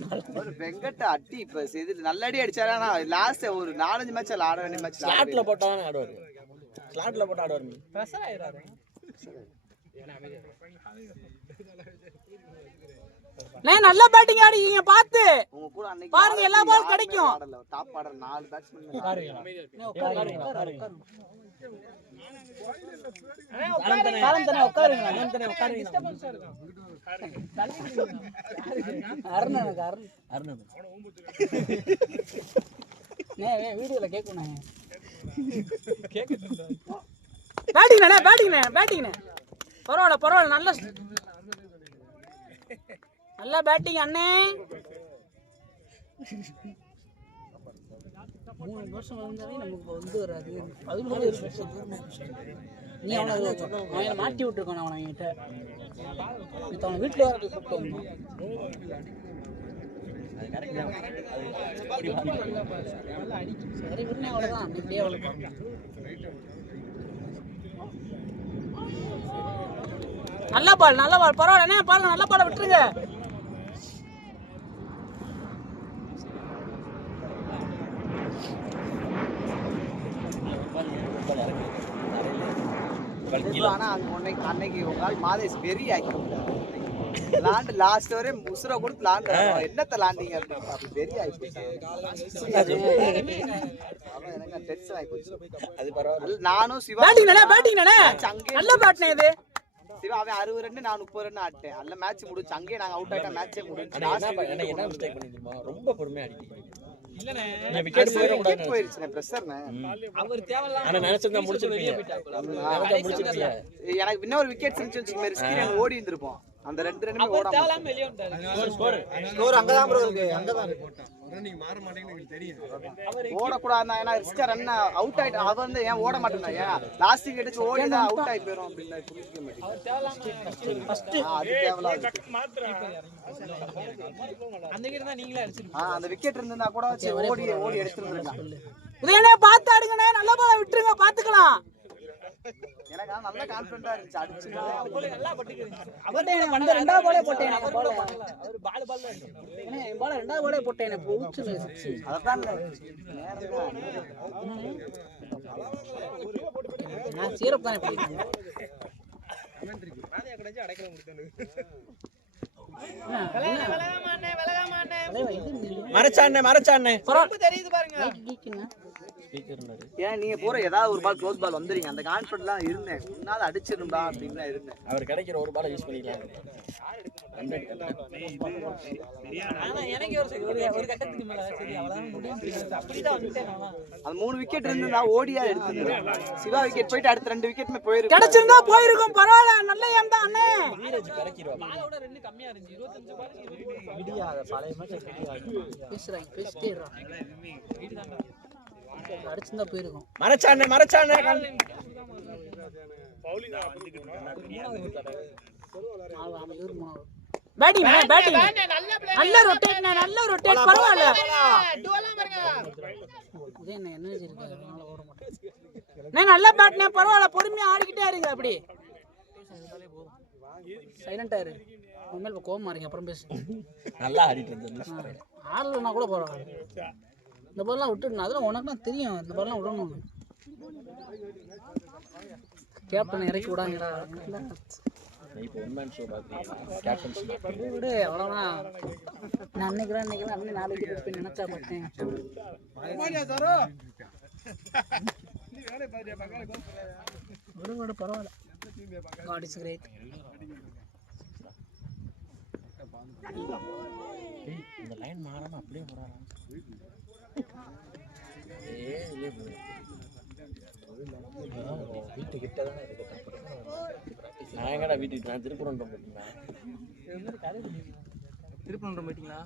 ஒரு வெங்கட்ட அடி இப்ப இது நல்ல அடி அடிச்சாரு. ஆனா லாஸ்ட் ஒரு 4-5 மேட்ச் ஆட வேண்டிய மேட்ச் ஸ்லாட்ல போட்டா தான் ஆடுவாரு. ஸ்லாட்ல போட்டா ஆடுவாரு. பிரஷர் ஆயிராரு. நல்ல பேட்டிங் ஆடிங்க. பார்த்து உங்க கூட அன்னைக்கு பாருங்க எல்லா பால் கிடைக்கும். டாப் ஆர்டர் 4 பேட்ஸ்மேன் வீடியோல கேட்கணும். பேட்டிங் பரவாயில்ல நல்ல பேட்டிங் அண்ணே. 3 வருஷம் வந்தாலே நமக்கு வந்து வராது. 11 வருஷம் நீ அவனை மாட்டி விட்டுருக்கான். அவன்கிட்ட அவனை வீட்டில் வர கூப்பிட்டு வந்தான். சரி விடுனே அவ்வளோதான். இப்படியே அவ்வளோ நல்ல பால் பரவாயில்ல. பாருங்க நல்ல பாலை விட்டுருங்க. ஆனா அன்னைக்கு உங்களால் மாதேஷ் வெறி ஆக்கி லாண்ட் லாஸ்ட் வரை முசுர கொடுத்து லாண்ட் என்னத்த லாண்டிங் அப்படி வெறி ஆயிடுச்சு. எனக்கு டென்ஷன் ஆகி போச்சு. அது பரவாயில்ல. நானும் சிவா பேட்டிங் நல்ல பேட்னே இது. சிவா அவன் 60 ரன் நான் 30 ரன் ஆட்டேன். நல்ல மேட்ச் முடிஞ்சு அங்கேயே நாங்க அவுட் ஆயிட்டா மேட்சே முடிஞ்சு. என்ன மிஸ்டேக் பண்ணிருமா? ரொம்ப பொறுமையா அடிக்கிறீங்க. இல்லனே விக்கெட் போயிருச்சுனே பிரஷர்னே. அவர் தேவலாம். انا நினைச்சதா முடிச்சிருப்பீங்க. எனக்கு இன்னொரு விக்கெட் இருந்துச்சு மாதிரி ஸ்கிரீன் ஓடி இருந்திருப்போம். அந்த 2 ரன்மே ஓடாம தேவலாம் வெளிய வந்தாரு. ஸ்கோர் அங்க தான் ப்ரோ இருக்கு. அங்க தான் இருக்கு. நீங்க மாற மாட்டீங்கன்னு எனக்கு தெரியும். ஓட கூடாதுனா ஏனா ரிஸ்க் ரன் அவுட் ஆயிட்டு அவ வந்து ஏன் ஓட மாட்டேனா? ஏன் லாஸ்ட் விக்கெட் அடிச்சு ஓடினா அவுட் ஆயி போயிரும் அப்படினா புரிஞ்சிக்க மாட்டேங்குது. அவர் தேவலாம் ஃபர்ஸ்ட் அது தேவலாம். அந்த விக்கெட் தான் நீங்களே அடிச்சிருப்பீங்க. அந்த விக்கெட் இருந்தனா கூட ஓடி எடுத்துறலாம். உதயனே பார்த்து ஆடுங்கனே. நல்ல பால் விட்டுருங்க பாத்துக்கலாம். எனக்கு நல்ல கான்ஃபிடண்டா இருந்துச்சு அடிச்சுனா நல்லா பட்டுக்கிறீங்க. அவர்ட்ட எனக்கு வந்த ரெண்டாவது பாலே போட்டேன் எனக்கு பால் அவர் பால் ஏன்னா என் பால் ரெண்டாவது பாலே போட்டேன் எனக்கு போச்சு சிக்ஸ். அதான் நான் சீரப் தானே போயிருக்கேன். மறைச்சானே தெரியுது பாருங்க. ஏன் நீங்க போற ஏதாவது ஒரு பால் க்ளோஸ் பால் வந்துறீங்க அந்த கான்ஃபிடன்ட்லாம் இருந்தேன் உன்னால அடிச்சிருந்தா அப்படின்னு தான் இருந்தேன். அவர் கிடைக்கிற ஒரு பாலை யூஸ் பண்ணிக்கலாம். ஆனா எனக்கு ஒரு கட்டத்துக்கு மேல சரி அவ்வளவுதான் முடியும். அப்படிதான் வந்துட்டேன் நான். அந்த 3 விக்கெட் இருந்தா ஓடியா எடுத்துருந்தேன். சிவா விக்கெட் போயிட்டு அடுத்த 2 விக்கெட்டுமே போயிருக்கு. கிடைச்சிருந்தா போயிருக்கும் பரவாயில்ல. நல்ல ஏம் தான் அண்ணே. வீரஜ் கலக்கிடுவாங்க. பாலோட 2 கம்மியா இருந்துச்சு. 25 பால் விடியாத பழைய மேட்ச் விடியாத. பேசுறாங்க பேசிட்டேறான். அடிச்சிருந்தா போயிருக்கும். மறைச்சானே பேட்டிங் நல்ல ரொட்டேட் பரவாயில்ல. உதயண்ணே எனர்ஜி இருக்கு அதனால ஓட மாட்டேன். நல்ல பேட்னே பரவாயில்ல. பொறுமையா ஆடிக்கிட்டே இருங்க. அப்படி சைலண்டா இரு. உண்மையில கோவமா இருங்க அப்புறம் பேசு. நல்லா ஆடிட்டு இருந்தேன். ஆடலன்னா கூட பரவாயில்ல. இந்த பால்லாம் விட்டுடணும். அதெல்லாம் உனக்கு தான் தெரியும். இந்த பால்லாம் விடணும். கேப்டன் இறக்கி விடாங்கடா. இப்போ ஒன் மேன் ஷோ பார்க்குறீங்களா? கேப்டன்சி விடு அவ்வளோதான். நான் அன்னைக்கு அன்னைக்கு 4 விக்கெட் போய் நினைச்சா பார்த்தேன். விடு பரவாயில்ல. God is great. இந்த லைன் மாறாம அப்படியே போறாங்க. வீட்டு கிட்ட தானே இருக்கு. நான் எங்கடா வீட்டுக்கு நான் திருப்பரங்குன்றம் போயிட்டீங்களா? திருப்பரங்குன்றம் போயிட்டீங்களா?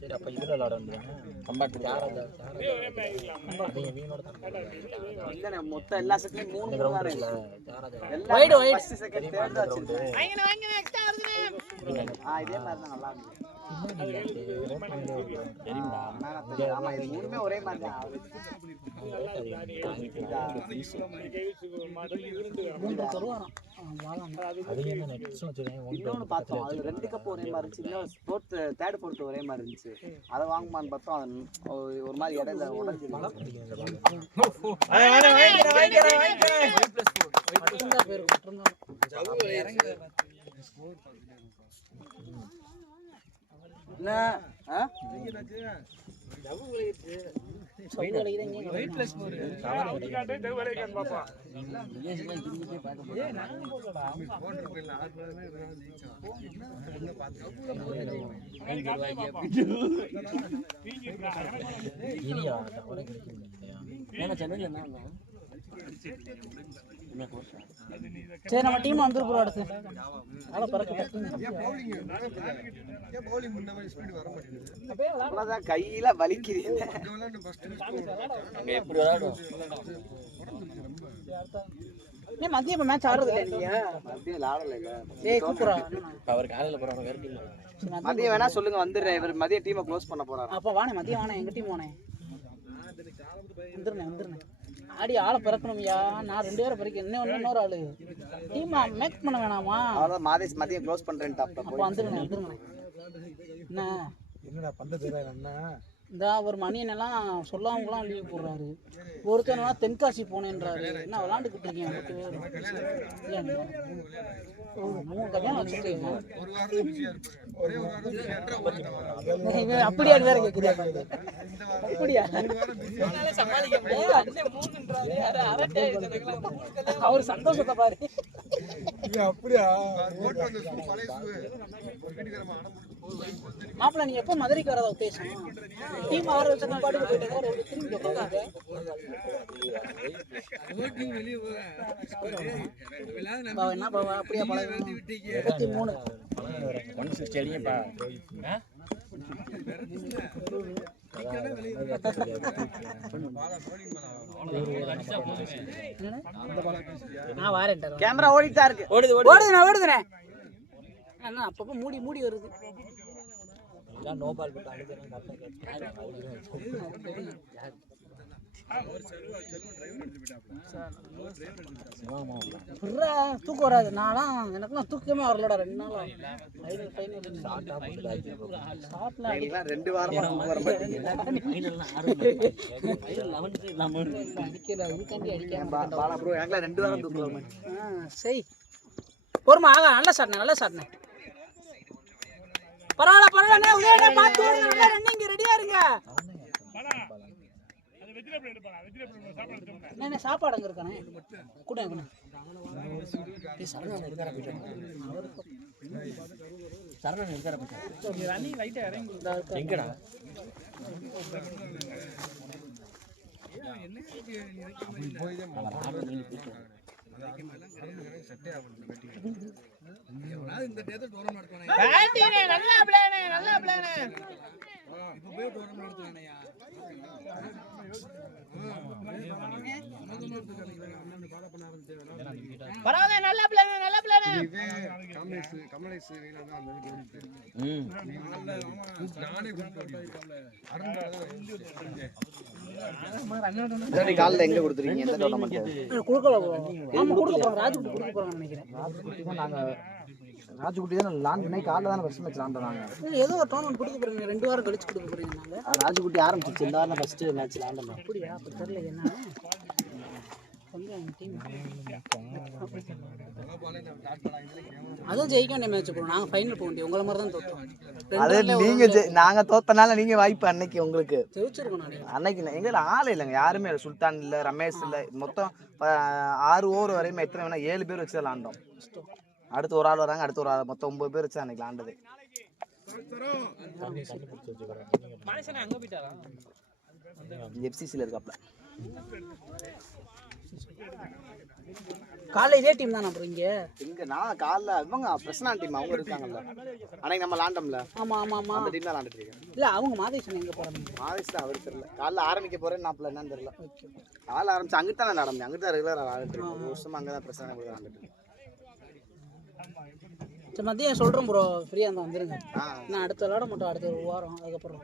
சரி அப்ப இதுல விளையாட வந்துருங்க. கம்பேக் இல்ல மொத்தம் எல்லா செட்லயும் 3 தான் இல்ல. வைட் ஃபர்ஸ்ட் செகண்ட் தேர்ட் தான் வச்சிருக்கேன். வாங்க எக்ஸ்ட்ரா வருதுனே. இதே மாதிரி தான் நல்லா இருக்கு. தெரியுமா? ஆமா இது மூணுமே ஒரே மாதிரி தான். இன்னொன்னு பார்த்தோம் அதுல 2 கப் ஒரே மாதிரி இருந்துச்சு. இன்னும் தேர்ட் ஃபோர்த் ஒரே மாதிரி இருந்துச்சு. அதை வாங்குமான்னு பார்த்தோம் ஒரு மாதிரி இடையில உடஞ்சி சரி நம்ம டீம் வந்து போறோம் அடுத்து. ஆள பறக்க அவ்வளவுதான் கையில வலிக்குது. அங்க எப்படி விளையாடும்? நீ மதியம் மேட்ச் ஆடுறது இல்ல நீங்க? மதியம் ஆடல இல்ல. ஏய் கூப்புறா. அவர் காலையில போறாங்க வேற டீம். மதியம் வேணா சொல்லுங்க வந்துடுறேன். இவர் மதிய டீமை க்ளோஸ் பண்ண போறாரு. அப்ப வாணே மதியம் வாணே எங்க டீம் வாணே. வந்துருனே. ஆடி ஆள பறக்கணும்யா. நான் 2 பேரை பறக்க இன்னொரு ஆளு. டீம் மேக் பண்ண வேணாமா? அவ்வளவு மாதேஷ் மதியம் க்ளோஸ் பண்றேன்டா. அப்ப வந்துருங்க. என்ன என்னடா பண்றது என்ன? இந்த ஒரு மணியனெல்லாம் சொல்லாமலாம் லீவ் போடுறாரு. ஒருத்தனா தென்காசி போனேன்றாரு. என்ன விளாண்டுக்கிட்டு இருக்கீங்க? அப்படியா வேற கேக்குறியா? அப்படியா அவரு சந்தோஷத்தை பாரு. அப்படியா மாப்பிள்ள நீ எப்போ மதுரைக்கு வரதா உத்தேசம்? டீம் ஆற வச்சு பாட்டுக்கு போயிட்டு திரும்பி என்ன பாவா அப்படியா பழக 23 160 அடியப்பா. நான் வாரேன். கேமரா ஓடிட்டா இருக்கு. ஓடுதுண்ணே. அண்ணா அப்பப்போ மூடி வருது. நோ பால் போட்டு தூக்கம் வராது. நான்லாம் எனக்குலாம் தூக்கமே வரலடா 2 நாளா. நீங்களாம் 2 வாரமா தூக்கம் வர மாட்டீங்க. பாலா ப்ரோ எனக்குலாம் 2 வாரம் தூக்கம் வர மாட்டீங்க. சரி பொறுமா ஆக. நல்லா சாட்டினேன், நல்லா சாட்டினேன். பரவாயில்ல பரவாயில்ல. உதயனே பார்த்து நல்லா ரன்னிங் ரெடியா இருங்க. என்ன சாப்பாடு அங்க இருக்கானே கூட கூட சரணன் இருக்கார போயிட்டான். ரன்னிங் லைட்டா இறங்கி எங்கடா நல்லா பிளானே, நல்லா பிளானே. பரவாயில்ல, நல்ல பிளானே, நல்ல பிளானே. காலைல எங்க கொடுத்துருக்கீங்க? எந்த டோர்னமெண்ட் கொடுக்கல? ஆமா கொடுக்க போறோம். ராஜுக்கு கொடுக்க போறாங்க நினைக்கிறேன். நாங்க ராஜுகுட்டி தான் லான் பண்ணி காலைல தானே ஃபர்ஸ்ட் மேட்ச் லாண்டாங்க. ஏதோ ஒரு டோர்னமெண்ட் கொடுக்க போறீங்க. 2 வாரம் கழிச்சு கொடுக்க போறீங்க. நாங்க ராஜுகுட்டி ஆரம்பிச்சிச்சு இந்த வாரம் ஃபர்ஸ்ட் மேட்ச் லாண்டோம். அப்படியா? அப்ப தெரியல என்ன கொஞ்சம் டீம் அதுவும் ஜெயிக்க வேண்டிய மேட்ச் போறோம். நாங்க ஃபைனல் போக வேண்டிய உங்கள மாதிரி தான் தோத்தோம். அது நீங்க நாங்க தோத்தனால நீங்க வாய்ப்பு அன்னைக்கு உங்களுக்கு ஜெயிச்சிருக்கோம். நானே அன்னைக்கு எங்க ஆள் இல்லைங்க, யாருமே இல்லை. சுல்தான் இல்லை, ரமேஷ் இல்லை. மொத்தம் 6 ஓவர் வரையுமே எத்தனை வேணா 7 பேர் வச்சு தான் லாண்டோம். அடுத்து ஒரு ஆள் வராங்க, அடுத்து ஒரு ஆள், மொத்தம் 9 பேர் வச்சு அன்னைக்கு லாண்டது. மனுஷனே அங்க போயிட்டாரா? எஃப்சிசில இருக்காப்ல. காலைல இதே டீம் தான் அப்புறம் இங்க இங்க நான் காலைல இவங்க பிரசனா டீம் அவங்க இருக்காங்கல்ல, அன்னைக்கு நம்ம லாண்டோம்ல. ஆமா ஆமா ஆமா அந்த டீம் தான் லாண்டிட்டு இருக்கேன். இல்ல அவங்க மாதேஷன் எங்க போறாங்க? மாதேஷ் தான் அவர் தெரியல. காலைல ஆரம்பிக்க போறேன்னு நாப்ல என்னன்னு தெரியல. காலைல ஆரம்பிச்சு அங்கிட்டு தான் நடந்தேன். அங்கிட்டு தான் ரெகுலரா ஆடிட்டு இருக்கேன். ஒரு வருஷமா அங்கதான் பிரசனா கூட ஆடிட்டு இருக்கேன். சரி மதியம் சொல்றேன் ப்ரோ, ஃப்ரீயா இருந்தா வந்துருங்க. நான் அடுத்த விளையாட மாட்டோம். அடுத்த ஒரு வாரம் அதுக்கப்புறம்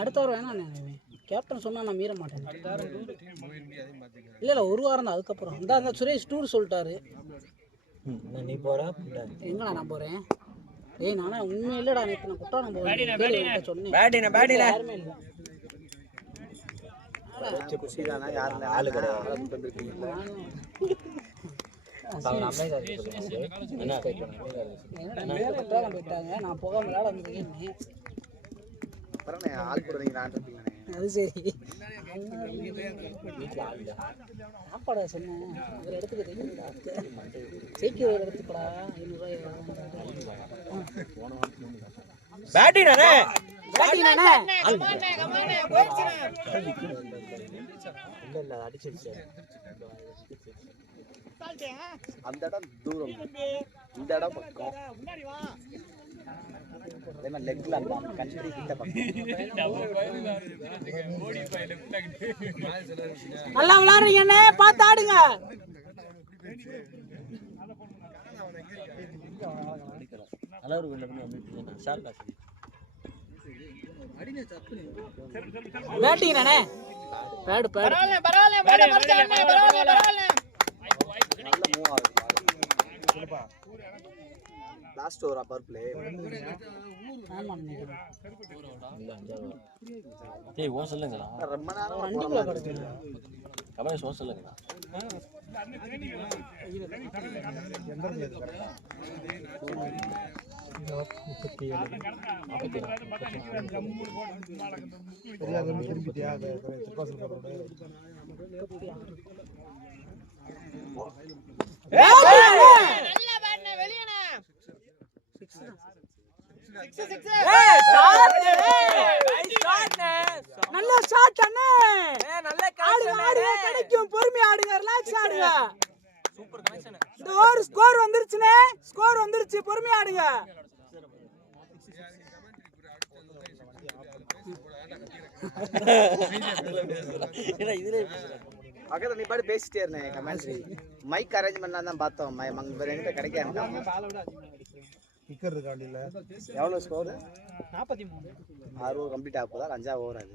அடுத்த வாரம் வேணாம். கேப்டன் சொன்னா நான் மீற மாட்டேன். இல்ல இல்ல ஒரு வாரம் தான். அதுக்கப்புறம் இந்த சுரேஷ் டூர் சொல்லிட்டாரு. நீ போற எங்கடா நான் போறேன்? ஏய் நானே உண்மை இல்லடா. நேற்று நான் குட்டானம் போறேன் சொன்னேன். யாருமே இல்லை. குஷிதானா யாரும் ஆளு கிடையாது. போயிட்டாங்க. நான் போகாம விளையாட வந்திருக்கேன். அப்புறம் ஆள் கூட நீங்க ஆண்டிருப்பீங்க. அது சரி. சாப்பாடு சொன்னேன் ஒரு இடத்துக்கு ஜெயிக்க ஒரு இடத்துக்குடா 500 அடிச்சிருச்சு. அந்த இடம் தூரம், இந்த இடம் பக்கம். லெக்ல அந்த கண்ட்ரி கிட்ட நல்லா விளையாடுறீங்க அண்ணே, பார்த்து ஆடுங்க. பேட்டிங் அண்ணே. பேடு பேடு பரவாயில்லை பரவாயில்லை பரவாயில்லை பரவாயில்லை. நல்ல மூவ் ஆகுது. லாஸ்ட் ஓவரா பவர் பிளே. ஆமா டேய் ஓ சொல்லுங்கடா. ரொம்ப நேரம் வண்டிக்குள்ள படுங்க. கபாய் ஓ சொல்லுங்கடா. நல்ல ஷாட் அண்ணே. நல்ல ஆடுங்க, கிடைக்கும். பொறுமையா ஆடுங்க, ரிலாக்ஸ் ஆடுங்க. Super connection. இந்த ஓவர் ஸ்கோர் வந்துருச்சுனே, ஸ்கோர் வந்துருச்சு. பொறுமையா ஆடுங்க. அக்கா நீ பாட்டு பேசிட்டே இருந்தேன். கமெண்ட்ரி மைக் அரேஞ்ச்மெண்ட்லாம் தான் பார்த்தோம். வேற எங்கிட்ட கிடைக்காது. கிக்கர் இருக்காண்டில எவ்வளோ ஸ்கோர் 43. 6 ஓவர் கம்ப்ளீட் ஆக போதா 5 ஓவர் அது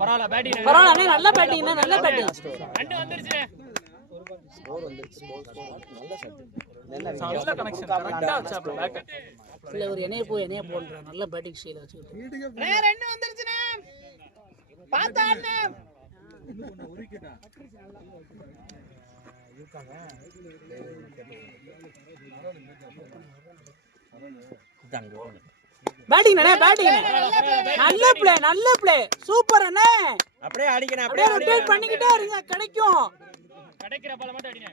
பரவாயில்ல பேட்டிங் பரவாயில்ல நல்ல பேட்டிங் நல்ல பேட்டிங் ரெண்டு வந்துருச்சு. ஸ்கோர் வந்துருச்சு ஸ்கோர் நல்ல ஷாட் நல்ல கனெக்ஷன் கரெக்ட்டா வச்சாப்ல பேட். இல்ல ஒரு என்னைய போன்ற நல்ல பேட்டிங் ஸ்டைல் வச்சுக்கிட்டு ரெண்டு வந்துருச்சுனே. பாத்தா அண்ணே. பேட்டிங் நல்ல ப்ளே சூப்பர் அண்ணே. அப்படியே அடிக்கணும் அப்படியே ரொட்டேட் பண்ணிக்கிட்டே இருங்க கிடைக்கும். கிடைக்கிற பால மட்டும் அடிங்க.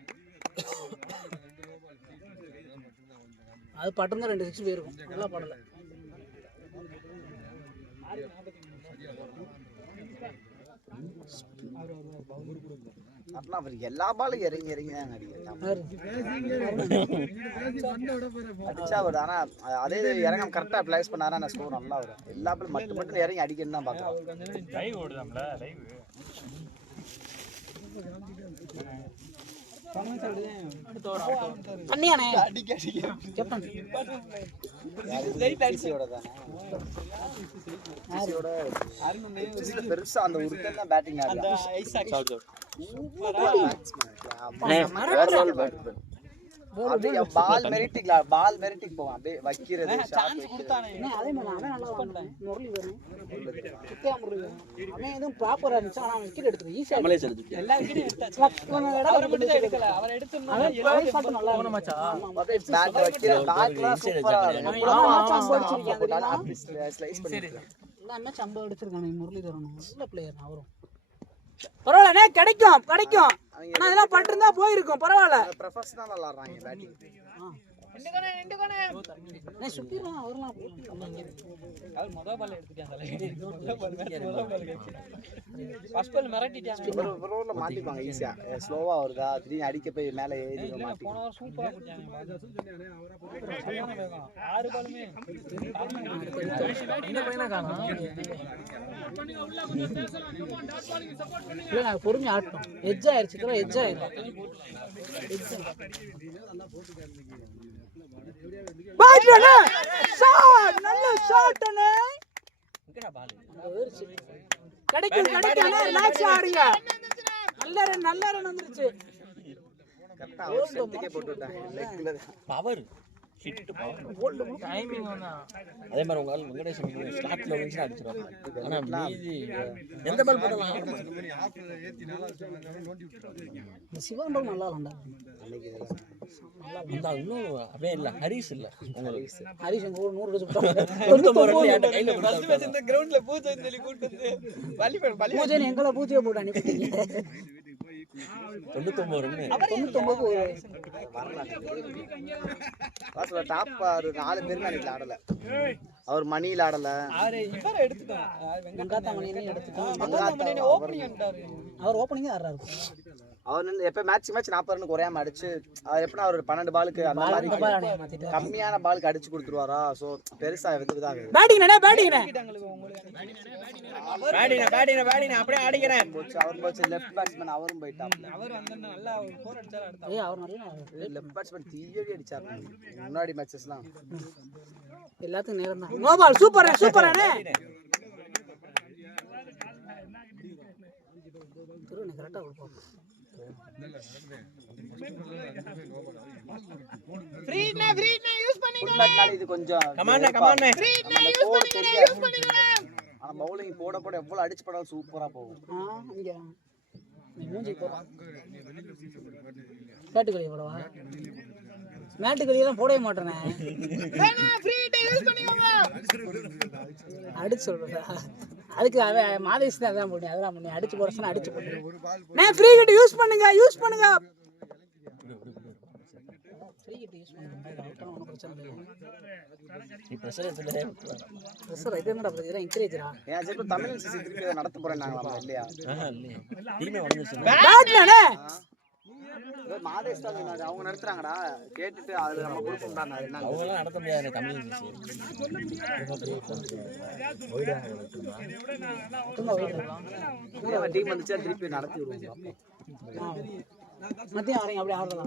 அது பட்டம் 2 6 போயிருக்கும். நல்லா படல. அப்பனா அவர் எல்லா பாலும் இறங்கி தான் அடிக்கிறாங்க. அடிச்சா வரும். ஆனா அதே இறங்காம கரெக்டா பிளேஸ் பண்ணாரா ஸ்கோர் நல்லா வரும். எல்லா பாலும் மட்டும் இறங்கி அடிக்கணும் தான் பாக்குறோம். லைவ் ஓடுதாம்ல லைவ். அண்ணியானே கேப்டன் பெருசா அந்த உருட்டன் தான் பேட்டிங் ஆடுது. அப்படியே பால் மெரிட்டிக் போவான். அப்படியே வைக்கிறது சான்ஸ் கொடுத்தானே. அதே மாதிரி அவன் நல்லா விளையாடுறான். முரளி வரும் குத்தியா முரளி வரும். அவன் எதுவும் ப்ராப்பரா இருந்துச்சு. ஆனா அவன் விக்கெட் எடுத்துரு ஈஸியா எல்லா விக்கெட்டும் எடுத்தாச்சு. அவரை மட்டும் தான் எடுக்கல. அவர் எடுத்துறணும். நல்லா போன மச்சா. அப்படியே பேட் வைக்கிற பேட்லாம் சூப்பரா இருக்கும். ஸ்லைஸ் பண்ணிருக்கான். எல்லாமே சம்பவம் அடிச்சிருக்கானே முரளிதரன். நல்ல பிளேயர் அவரும். பரவாயில்ல கிடைக்கும். ஆனா இதெல்லாம் பட்டிருந்தா போயிருக்கும். பரவாயில்ல ப்ரொஃபஷனல் விளையாடுறாங்க பேட்டிங். ரெண்டு கோனே. நான் சுத்திரலாம் அவர்லாம் அவர் முதல் பால் எடுத்துட்டாங்க. முதல் பால் ஃபர்ஸ்ட் பால் மிரட்டிட்டாங்க. ஒரு ஓவர்ல மாட்டிப்பாங்க ஈஸியா. ஸ்லோவா வருதா திடீர்னு அடிக்க போய் மேலே ஏறி மாட்டி. போன வாரம் சூப்பரா போட்டாங்க. 6 பாலுமே இந்த பையனா காணோம். இல்ல பொறுமையா ஆட்டணும். எட்ஜ் ஆயிருச்சு. இதெல்லாம் எட்ஜ் ஆயிரும். பாட்லனே ஷாட் நல்ல ஷாட் அண்ணே. எங்கடா பால் கிடைக்கும் ரிலாக்ஸ் ஆடுங்க. நல்ல ரன் வந்துருச்சு. கரெக்ட்டா ஒரு செட்டுக்கே போட்டு விட்டாங்க. லெக்ல பவர் ஹிட் பவர் டைமிங் வந்தா அதே மாதிரி உங்க ஆள் வெங்கடேஷன் ஸ்லாட்ல வந்து அடிச்சிருவாங்க. ஆனா மீதி எந்த பால் போடலாம் சிவன் பால் நல்லா விளையாண்டா. அந்த இன்னும் அப்படியே இல்ல ஹரிஸ் இல்ல உங்களுக்கு ஹரிஷ் ஒரு 100 அடிச்சு போட்டாங்க. 99 கையில ஃபர்ஸ்ட் மேட்ச் இந்த கிரவுண்ட்ல பூஜை சொல்லி கூட்டி வந்து பலி பூஜை எங்கள பூஜையை போட்டு அனுப்பிட்டீங்க. 99 ரன் 99 வாசல டாப் 4 பேர் மேல ஆடல. அவர் மணியில ஆடல. அவரே இவர எடுத்துட்டான். வெங்காத்தா மணியை எடுத்துட்டான். வெங்காத்தா ஓபனிங் பண்ணிட்டாரு. அவர் ஓபனிங் ஆடுறாரு. அவர் எப்ப மேட்ச் 40 ரன் குறையாம அடிச்சு அவர் எப்படின்னா அவர் 12 பாலுக்கு அந்த மாதிரி கம்மியான பாலுக்கு அடிச்சு கொடுத்துருவாரா. சோ பெருசா இதாகுது. பேட்டிங் அப்படியே அடிக்கிறேன். அவர் போச்சு லெஃப்ட் பேட்ஸ்மேன் அவரும் போயிட்டான். அவர் வந்து நல்லா ஒரு 4 அடிச்சாரு. அடுத்த அவர் நல்லா லெஃப்ட் பேட்ஸ்மேன் தீயடி அடிச்சாரு முன்னாடி மேட்சஸ்லாம். எல்லாத்துக்கும் நேரம் தான். நோபால் சூப்பர் அண்ணே. துருவனை கரெக்டா கொடுப்போம். ஃப்ரீனா யூஸ் பண்ணீங்க. ஃபுல் இது கொஞ்சம் கமான் ஃப்ரீனா யூஸ் பண்ணீங்க. ஆனா பவுலிங் போட எவ்வளவு அடிச்சு போடாலும் சூப்பரா போகும். இங்க மூஞ்சி போறா. மேட்டுக்கலி போடவா? மேட்டுக்கலியெல்லாம் போடவே மாட்டேனே. ஃப்ரீ யூஸ் பண்ணீங்க. அடிச்சு சொல்றா. அதுக்கு மாதேஷ் தான் அதான் போட்டேன். அதெல்லாம் பண்ணி அடிச்சு போட சொன்னா அடிச்சு போடுறேன். நான் ஃப்ரீ கிட் யூஸ் பண்ணுங்க. ஃப்ரீ கிட் யூஸ் பண்ணுங்க. அப்புறம் ஒன்றும் பிரச்சனை இல்லை. நீ பிரஷர் இது என்னடா இதெல்லாம் என்கரேஜரா? ஏன் ஜெப்பு தமிழ் சிசி திருப்பி நடத்த போறேன்னாங்களா இல்லையா? இல்லையா டீமே உடைஞ்சிருச்சு. பேட்லனே மாதேஷ் தான் அவங்க நடத்துறாங்கடா. கேட்டுட்டு அது நம்ம கொடுப்போம்டா. அவங்க எல்லாம் நடத்த முடியாது தமிழ் டீம் வந்துச்சா திருப்பி நடத்தி விடுவோம். மத்தியம் வரீங்க அப்படியே ஆடுறதா?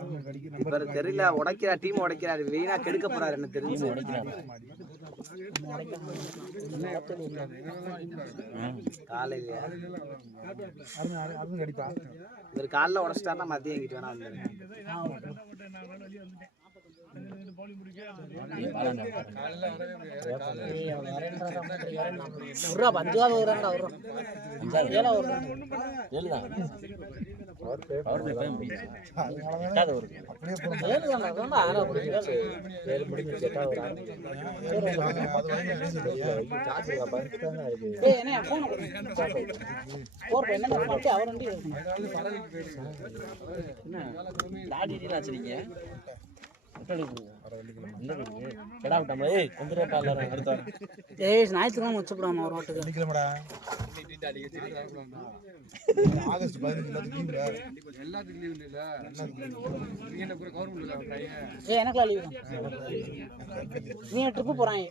இவர் தெரியல உடைக்கிறா, டீம் உடைக்கிறாரு, வீணா கெடுக்க போறாரு என்ன தெரிஞ்சு. காலையில இவர் காலைல உடைச்சிட்டாருன்னா மதியம் எங்கிட்டு வேணா வந்து ஞாயிற்றுக்கிழமை வச்சுப்படாம ஒரு வாட்டுக்கு ஆகஸ்ட் 15 எல்லாத்துக்கும் லீவ் இல்ல. எனக்குலாம் லீவு தான். நீ ட்ரிப்பு போறாங்க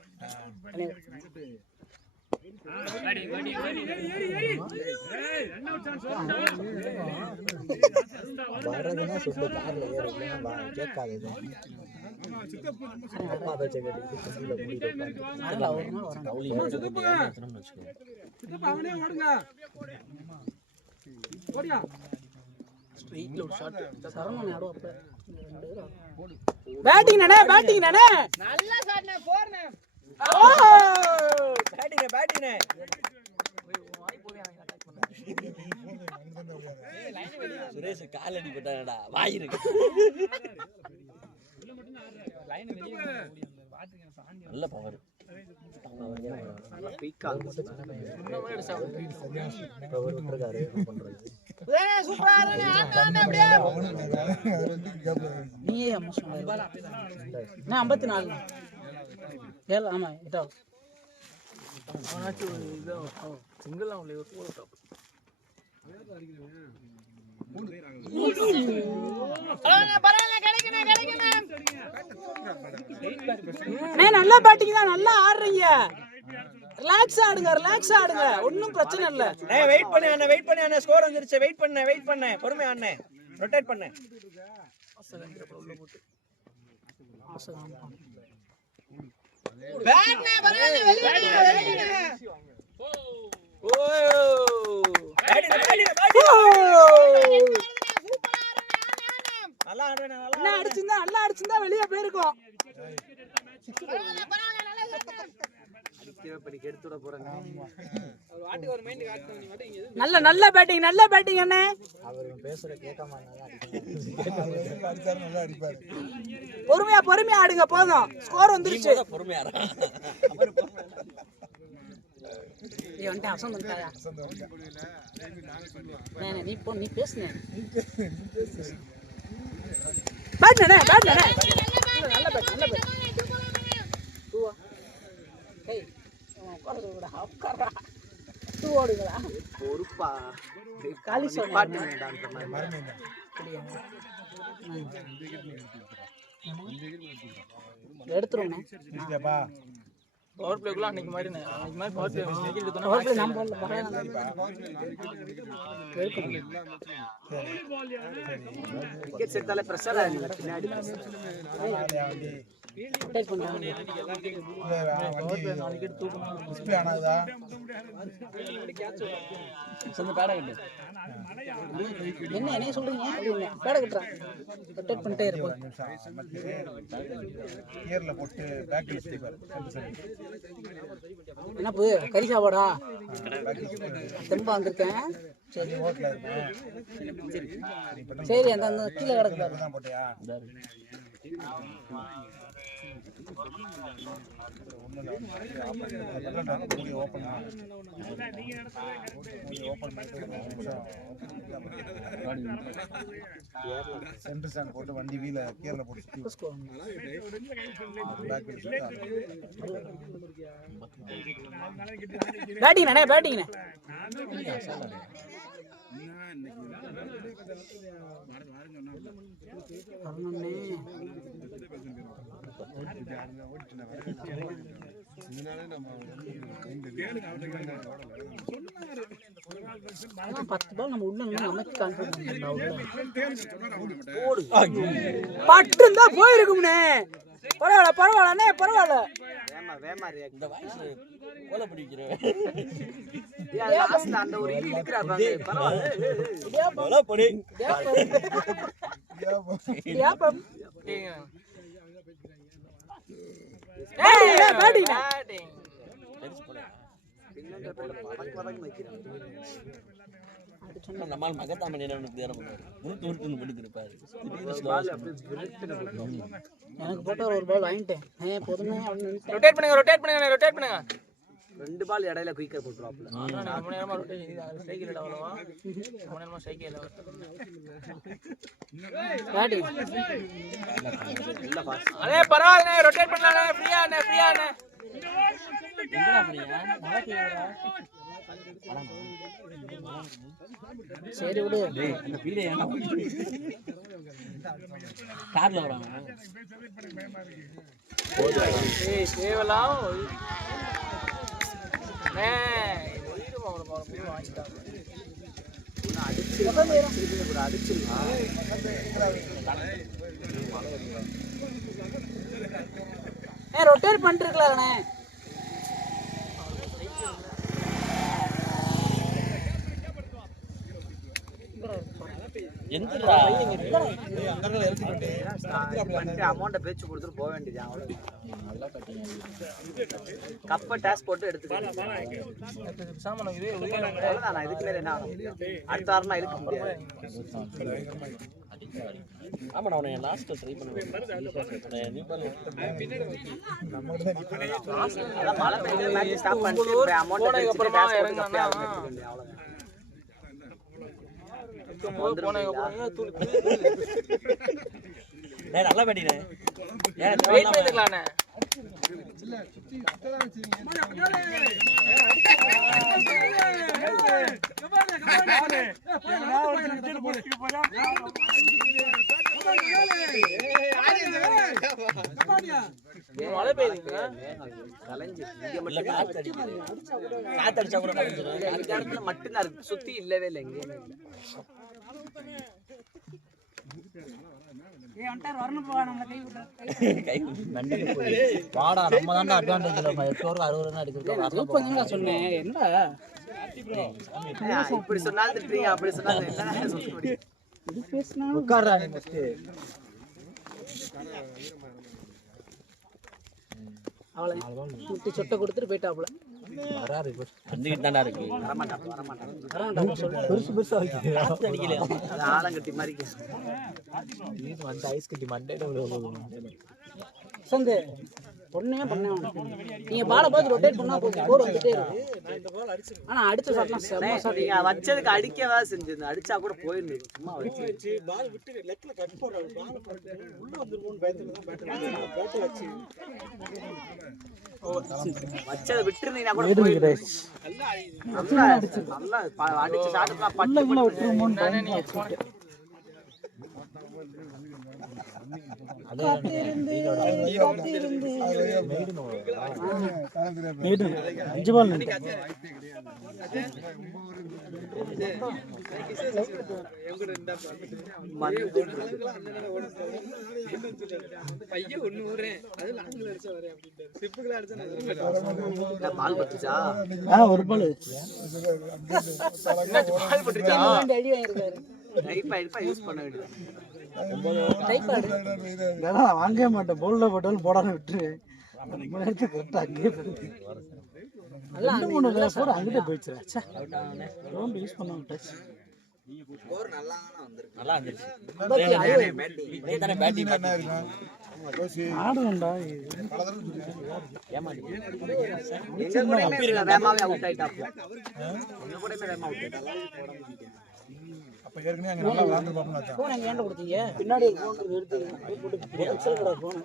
பேட்டிங் நானே பேட்டிங் நானே நல்ல ஷாட் நான் போறனே. பேட்டிங் பேட்டிங் சுரேஷ் கால் அடி போட்டாடா வாயிருக்கு. லைன் வெளிய பாத்துங்க சாந்தி நல்ல பவர். நீயே எமோஷனல் 54 ஏல ஆமா இதோ அவனாச்சு இது சிங்கிள் அவளே ஒரு டாப் நல்ல பேட்டிங் தான், நல்லா ஆடுறீங்க. ரிலாக்ஸ் ஆடுங்க ஒன்னும் பிரச்சனை இல்ல. வெயிட் பண்ணு அண்ணே ஸ்கோர் வந்துருச்சு. வெயிட் பண்ணு பொறுமையா அண்ணே ரொட்டேட் பண்ணு. பேட்னே பரவாயில்லை வெளிய ஓ நல்லா அடிச்சிருந்தா வெளியே போயிருக்கும். நல்ல பேட்டிங் அண்ணே. பொறுமையா ஆடுங்க போதும். ஸ்கோர் வந்துருச்சு. பொறுமையா நீ பேசுன பேட்னே நல்ல பேட் பொறுப்பா காலி எடுத்துருவோம். பவர் பிளேக்குள்ள அன்னைக்கு மாதிரி பவர் பிளே நம்ம விக்கெட் செட்டால பிரஷர் ஆயிடுது பின்னாடி. ரொட்டேட் பண்றாங்க. டிஸ்ப்ளே ஆனதா சொந்த பேட கட்டு. என்ன சொல்றீங்க? பேட கட்டுறான். ரொட்டேட் பண்ணிட்டே இருப்போம். கியர்ல போட்டு பேக் ஸ்டிக்கர் என்ன பு கறி சாப்பாடா தெம்பா வந்திருக்கேன். சரி ஹோட்டல்ல இருக்கேன். சரி அந்த கீழே கிடக்குதா தான் போட்டியா? சென்டர் ஸ்டாண்ட் போட்டு வண்டி வீல கீழே போட்டு பேட்டிங் இதனால நம்ம அதான் 10 பால் நம்ம உள்ள நின்னு நமக்கு கான்ஃபிடன்ஸ் இல்ல உள்ள. பட்டுந்தா போயிருக்கும்னே. பரவாயில்ல அண்ணே பரவாயில்ல. வேமா ரியாக்ட் இந்த வாய்ஸ் கோல பிடிக்கிறேன் லாஸ்ட்ல அந்த ஒரு இடி இழுக்குறா பாரு பரவாயில்ல கோல படி யாப்பம். ஏய் பேட்டிங். நம்மால் மகத்தாமன் என்ன தேரம் முறுத்து பண்ணிருப்பாரு. எனக்கு போட்ட ஒரு பால் வாங்கிட்டேன். போதுமே. ரொட்டேட் பண்ணுங்க. 2 பால் இடையில குயிக்கர் போட்டுறாப்ல. ரொம்ப நேரமா ரொட்டேட் சைக்கிள் இட அவ்வளவா. ரொம்ப நேரமா சைக்கிள் இட. பேட்டிங். இல்ல பாஸ். அதே பரவாயில்லை ரொட்டேட் பண்ணலானே ஃப்ரீயா அண்ணே. எங்கடா போறீங்க? மழை பெய்யுதுடா. சரி விடு. டேய் அந்த வீடியோ ஏன்னா கார்ல வராங்க. ஏய் சேவலாம். ஒயிடு போற வாங்கிட்டாங்க. ரொட்டேட் பண்ணிருக்கலாம்ண்ணே. எந்தடா அமௌண்ட பேச்சு கொடுத்துட்டு போக வேண்டியது அவ்வளவு. கப்ப டாஸ் போட்டு எடுத்துக்கலாம். சாமான் இது நான் இதுக்கு மேல என்ன ஆகும்? அடுத்த வாரம் நான் இழுக்க முடியாது. ஆமா நான் உன்னை லாஸ்ட் ட்ரை பண்ணுவேன். அதான் மழை பெய்யுது மேட்ச் ஸ்டாப் பண்ணிட்டு அமௌண்ட் போனதுக்கு அப்புறமா இறங்குனா நல்லா பேட்டினேன். வெயிட் பண்ணிக்கலாம்ண்ணே. மழை பெய்யுதுங்க. காத்தடிச்சா கூட கலைஞ்சிடும். அந்த இடத்துல மட்டும்தான் இருக்கு, சுத்தி இல்லவே இல்லை எங்கேயுமே இல்லை. வாடா நம்ம தான் அட்வான்டேஜ் இல்லை. 8 ஓவர் 60 ரன் அடிச்சிருக்கோம். சொன்னேன் என்னடா இப்படி சொன்னாலும் திட்டுறீங்க, அப்படி சொன்னாலும் என்ன சொல்ல முடியும்? உட்கார்றா நீ ஃபர்ஸ்ட். அவளை முட்டி சொட்டை கொடுத்துட்டு போயிட்டாப்புல. வராரு வந்துகிட்டு தான்டா இருக்கு. வரமாட்டான் பெருசு பெருசா வைக்கிறா. அடிக்கலையா? அது ஆலங்கட்டி மாதிரி இது வந்து ஐஸ் கட்டி மண்டையில சந்து ஒண்ணுமே பண்ண வேணாம். நீங்க பாலை பார்த்து ரொட்டேட் பண்ணா போதும், ஸ்கோர் வந்துட்டே இருக்கு. ஆனா அடிச்ச ஷாட்லாம் செம்ம ஷாட். நீங்க வச்சதுக்கு அடிக்கவா செஞ்சிருந்தேன், அடிச்சா கூட போயிருந்தீங்க. சும்மா வச்சு பால் விட்டு லெக்ல கட் போறாரு. பால் போட்டு உள்ள வந்துருமோன்னு பயத்துல தான் பேட் வச்சு வச்சத விட்டுருந்தீங்கன்னா கூட போயிருந்தீங்க. நல்லா அடிச்ச ஷாட்லாம் பட்டுல விட்டுருமோன்னு பயந்து அஞ்சு பால் பால் பட்டுச்சா? ஒரு பால் அடி வாங்கிருக்காரு. டைப்பா யூஸ் பண்ண வேண்டியது. வாங்கவே மாட்டேன். போல்ல போட்டாலும் போடாம விட்டுரு. ரொம்ப நேரத்துக்கு கரெக்டா அங்கேயே அங்கிட்டே போயிடுச்சு. யூஸ் பண்ண விட்டாச்சு. நல்லா இருந்துச்சு. ஆடுவேன்டா. எங்க கூட வேமாவே அவுட் ஆயிட்டாப்ல. எங்க கூட வேமா அவுட் ஆயிட்டாங்க. அப்ப ஏற்கனவே அங்க நல்லா விளையாண்டு பாப்போம். போன் எங்க ஏண்ட கொடுத்தீங்க? பின்னாடி ஒரு போன் எடுத்து போட்டு எக்ஸல் கடை போன்.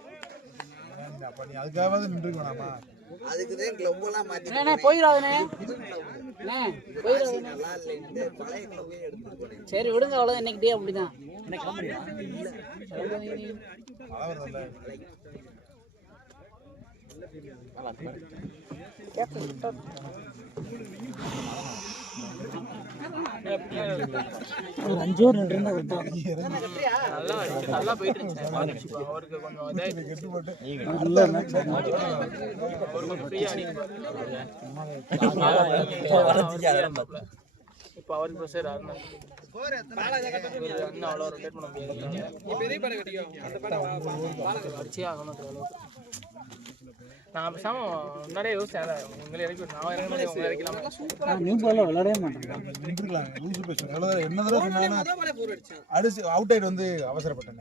அப்ப நீ அதுக்காகவே நின்றுக்கணுமா? அதுக்கு தான் கிளப் எல்லாம் மாத்தி. அண்ணே போயிராதனே. அண்ணே போயிராதனே. நல்லா இல்ல இந்த பழைய கிளப்பே எடுத்துட்டு. சரி விடுங்க, அவ்வளவுதான். இன்னைக்கு டே அப்படிதான். என்ன கிளம்புறியா? அவ்வளவுதான். ஒரு 5 ஓவர் நின்று இருந்தா விட்டா நல்லா போயிட்டு இருந்துச்சு. அவருக்கு கொஞ்சம் நல்ல மேட்ச் அவருக்கு ஃப்ரீயா இப்போ அவருக்கு ப்ரெஷர் இன்னும் அவ்வளோ ரிலேட் பண்ண முடியாது. அடிச்சே ஆகணும். நான் பேசாம முன்னாடியே யோசிச்சேன், உங்களை இறக்கி நான் இறங்கினா உங்களை இறக்கலாம். நியூ பால்ல விளையாடவே மாட்டேன். என்ன தடவை சொன்னாலும் அடிச்சு அவுட் ஆயிட்டு வந்து அவசரப்பட்டேன்.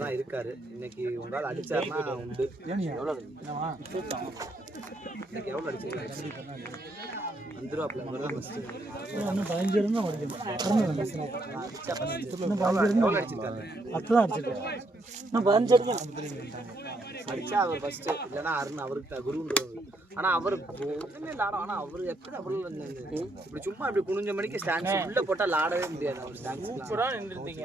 தான் இருக்காரு இன்னைக்கு. உங்களால் அடிச்சாருன்னா உண்டு. இன்னைக்கு எவ்வளோ அடிச்சிருக்காரு? 5 ரூபா பிள்ளை தான் ஃபஸ்ட்டு. இன்னும் 15 இருந்தால் முடியும். இன்னும் 15 அடிச்சிருக்காரு. 10 தான் அடிச்சிருக்காரு. இன்னும் 15 அடிக்கும். அடிச்சா அவர் ஃபர்ஸ்ட், இல்லைன்னா அருண் அவருக்கு குருன்றவர். ஆனா அவர் ஒண்ணுமே லாடம். ஆனா அவரு எப்படி அவரு இப்படி சும்மா இப்படி குனிஞ்ச மணிக்கு ஸ்டாண்ட்ஸ் உள்ள போட்டா லாடவே முடியாது. அவர் ஸ்டாண்ட்ஸ் சூப்பரா நின்றுட்டீங்க.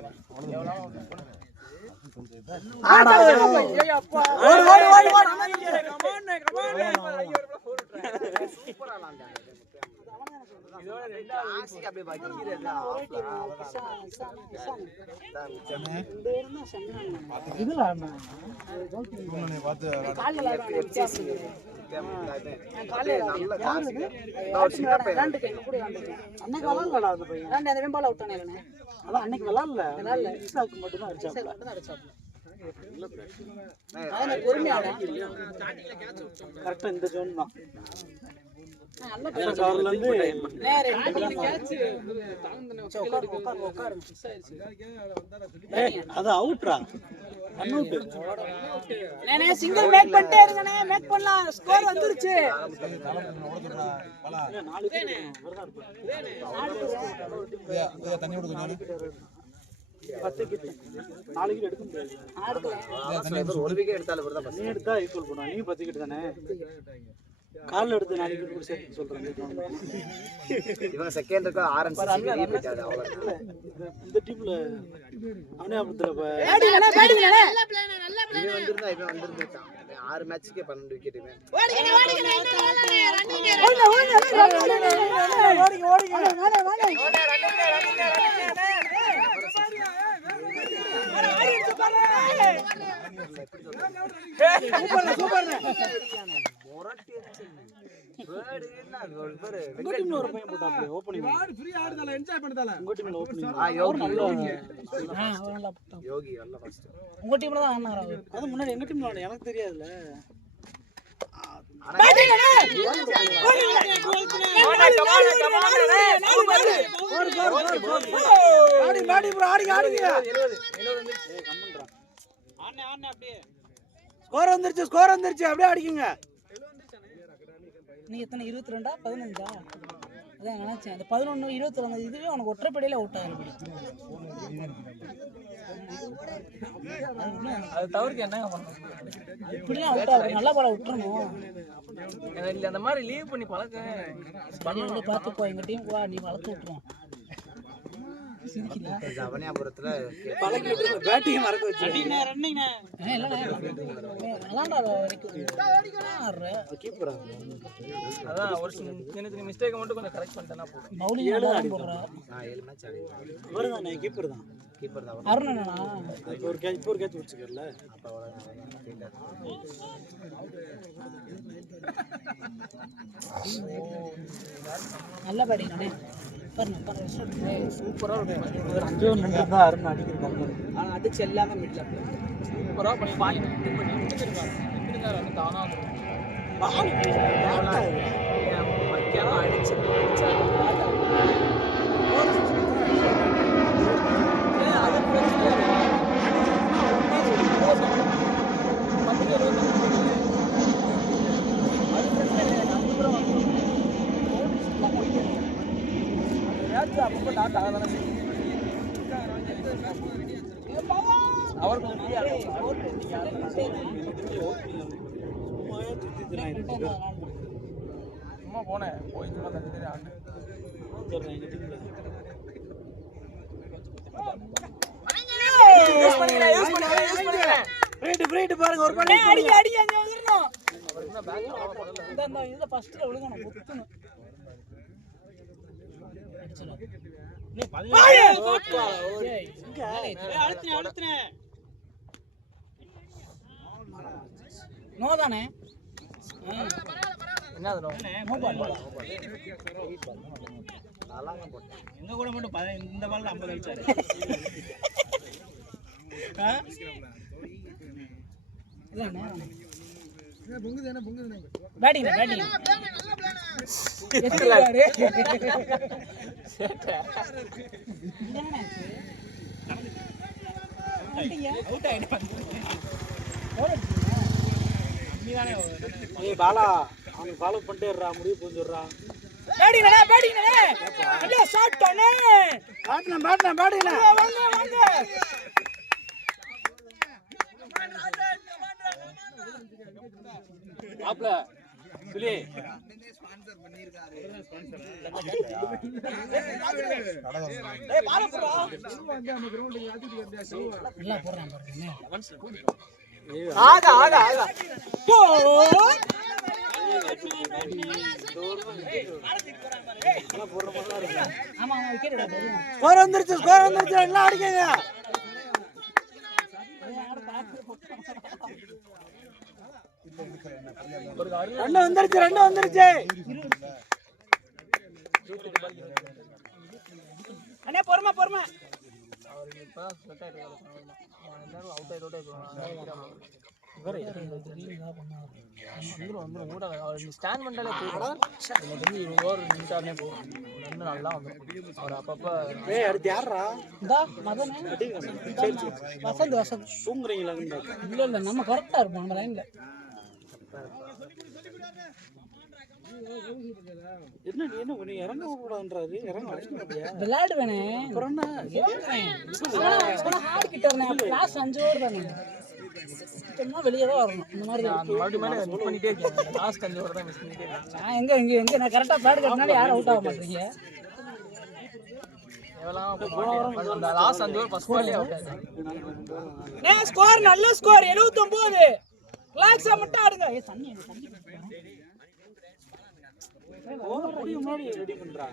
அன்னைக்கு விளாடல, இசாக்கு மட்டும் தான் அடிச்சாப்ல. கரெக்டா இந்த ஜோன் தான். அது அவுட்ரா, சிங்கிள் மேக் பண்ணிட்டே இருங்கனே. மேக் பண்ணலாம், ஸ்கோர் வந்துருச்சு. தண்ணி கொடுங்க. 4 விக்கெட் எடுக்க முடியாது. ஒரு விக்கெட் எடுத்தாலும் நீ எடுத்தா ஈக்குவல் பண்ணுவா. நீ 10 விக்கெட் தானே. கால்ல எடுத்து 4 விக்கெட் கூட சேர்த்து சொல்றேன். இவங்க செகண்ட் இருக்கா ஆரம்பிச்சு இந்த டீம்ல அவனே அப்படித்தான். இவன் வந்திருந்தா இவன் வந்திருந்தான். 6 மேட்ச்க்கே 12 விக்கெட். இவன் அது முன்னாடி எங்க டீம்ல எனக்கு தெரியாதுல்ல. ஸ்கோர் வந்துருச்சு, அப்படியே அடிக்குங்க. நீ எத்தனை 22 15 அதான் நினைச்சேன். அந்த 11 22 இதுவே உனக்கு ஒற்றைப்படையில அவுட் ஆயிருக்கு. அது தவிர்க்க என்னங்க பண்ணணும்? இப்படிலாம் அவுட் ஆகும். நல்லா பாட விட்டுறணும். இல்லை அந்த மாதிரி லீவ் பண்ணி பழக்க பண்ணி பார்த்து போ. எங்க டீம் வா, நீ வளர்த்து விட்டுருவோம். அவனியாபுரத்துல பேட்டிங் மறக்க வச்சு அதான் ஒரு சின்ன மிஸ்டேக்கை மட்டும் கொஞ்சம் கரெக்ட் பண்ணிட்டேன்னா போதும். கீப்பர் தான். அருண் இப்போ ஒரு கேட்ச் பிடிச்சிக்கல. நல்ல பேட்டிங் நானே. சூப்பராக அருண் அடிக்கிறாங்க. ஆனால் அடிச்சு எல்லாமே மிட்ல சூப்பராக பண்ணி முடிச்சிருக்காங்க. தானாக அடிச்சு அவருக்கு ஒரு பெரிய ஆளு. சும்மா போனேன் போய் சும்மா தண்ணி ஆண்டு பாருங்க ஒரு பண்ணி அடிக்க அடிக்க அங்க வந்துறணும் இந்த இதுல ஃபர்ஸ்ட்ல விழுகணும் குத்துணும் நோ தானே என்ன அது எங்க கூட மட்டும் இந்த பால்ல 50 அடிச்சாரு. பேட்டிங் ஏய் பாலா அவனுக்கு ஃபாலோ பண்ணிட்டே இருடா முடிவு போஞ்சுடுறா பேட்டிங் இல்ல ஷாட் தானே பேட்டிங் வாங்க மாப்ள சுலி நல்லா போறான் ஆகா ஆகா ஆகா ஆமா விக்கெட் தெரியும் ஸ்கோர் வந்துருச்சு எல்லாம் அடிக்கங்க ரெண்டு வந்துருச்சு அண்ணே பொறுமை அவருக்கு இப்பதான் செட் ஆயிட்டு எல்லாரும் அவுட் ஆயிட்டோட வந்துடும் கூட அவர் ஸ்டாண்ட் பண்ணாலே போயிடும். எனக்கு வந்து 20 ஓவர் நிமிஷாமே போகும். வந்து நல்லா வந்துடும் அவர் அப்பப்போ. அடுத்து யாரா இந்தா மதனே வசந்த் தூங்குறீங்களா? இல்ல நம்ம கரெக்டா இருப்போம் நம்ம லைன்ல. என்ன நீ இறங்க கூடாதுன்றாரு. இறங்க அடிக்க விளையாடுவேனே அப்புறம் ஹார்ட் கிட்ட வரேன். லாஸ்ட் 5 ஓவர் தானே சுத்தமா வெளியே தான் வரணும். இந்த மாதிரி மறுபடியும் மிஸ் பண்ணிட்டே இருக்கேன். லாஸ்ட் 5 ஓவர் தான் மிஸ் பண்ணிட்டே இருக்கேன். நான் எங்க நான் கரெக்டா பேட் கட்டினால யாரும் அவுட் ஆக மாட்டீங்க. அந்த லாஸ்ட் 5 ஓவர் ஃபர்ஸ்ட் பால்லே அவுட் ஆயிட்டாங்க. ஸ்கோர் நல்ல ஸ்கோர் 79. ரிலாக்ஸா மட்டும் ஆடுங்க. தண்ணி முன்னாடி ரெடி பண்றா.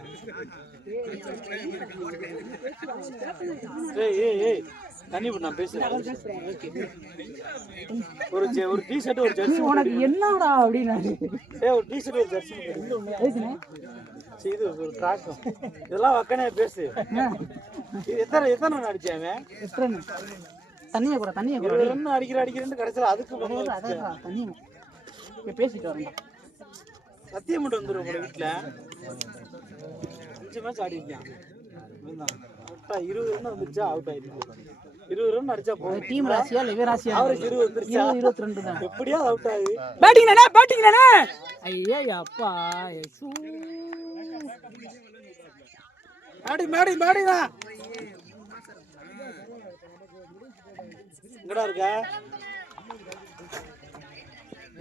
தண்ணி நான் பேசுறேன். ஒரு டி-ஷர்ட் ஒரு ஜெர்சி உனக்கு என்னடா அப்படினாரு. ஒரு டி-ஷர்ட் ஒரு ஜெர்சி இது ஒரு ட்ராக். இதெல்லாம் வக்கனே பேசு. இது எத்தனை ரன் அடிச்சாங்க? எத்தனை தண்ணியை கூட ரன் அடிக்கிறேன்னு கடைசியில் அதுக்கு தண்ணியை பேசிட்டு வரேன். சத்தியம் மட்டும் வந்துடும் உங்களோட வீட்டில். 5 மேட்ச் ஆடி இருக்கான். 20 ரன் வந்துருச்சா அவுட் ஆயிருக்கு. 20 ரன் அடிச்சா போதும். டீம் ராசியா இல்ல ராசியா? அவருக்கு 20 வந்துருச்சா? 22 தான். எப்படியா அவுட் ஆகுது? பேட்டிங் நானே. ஐயா அப்பா மாடிடா. எங்கடா இருக்க?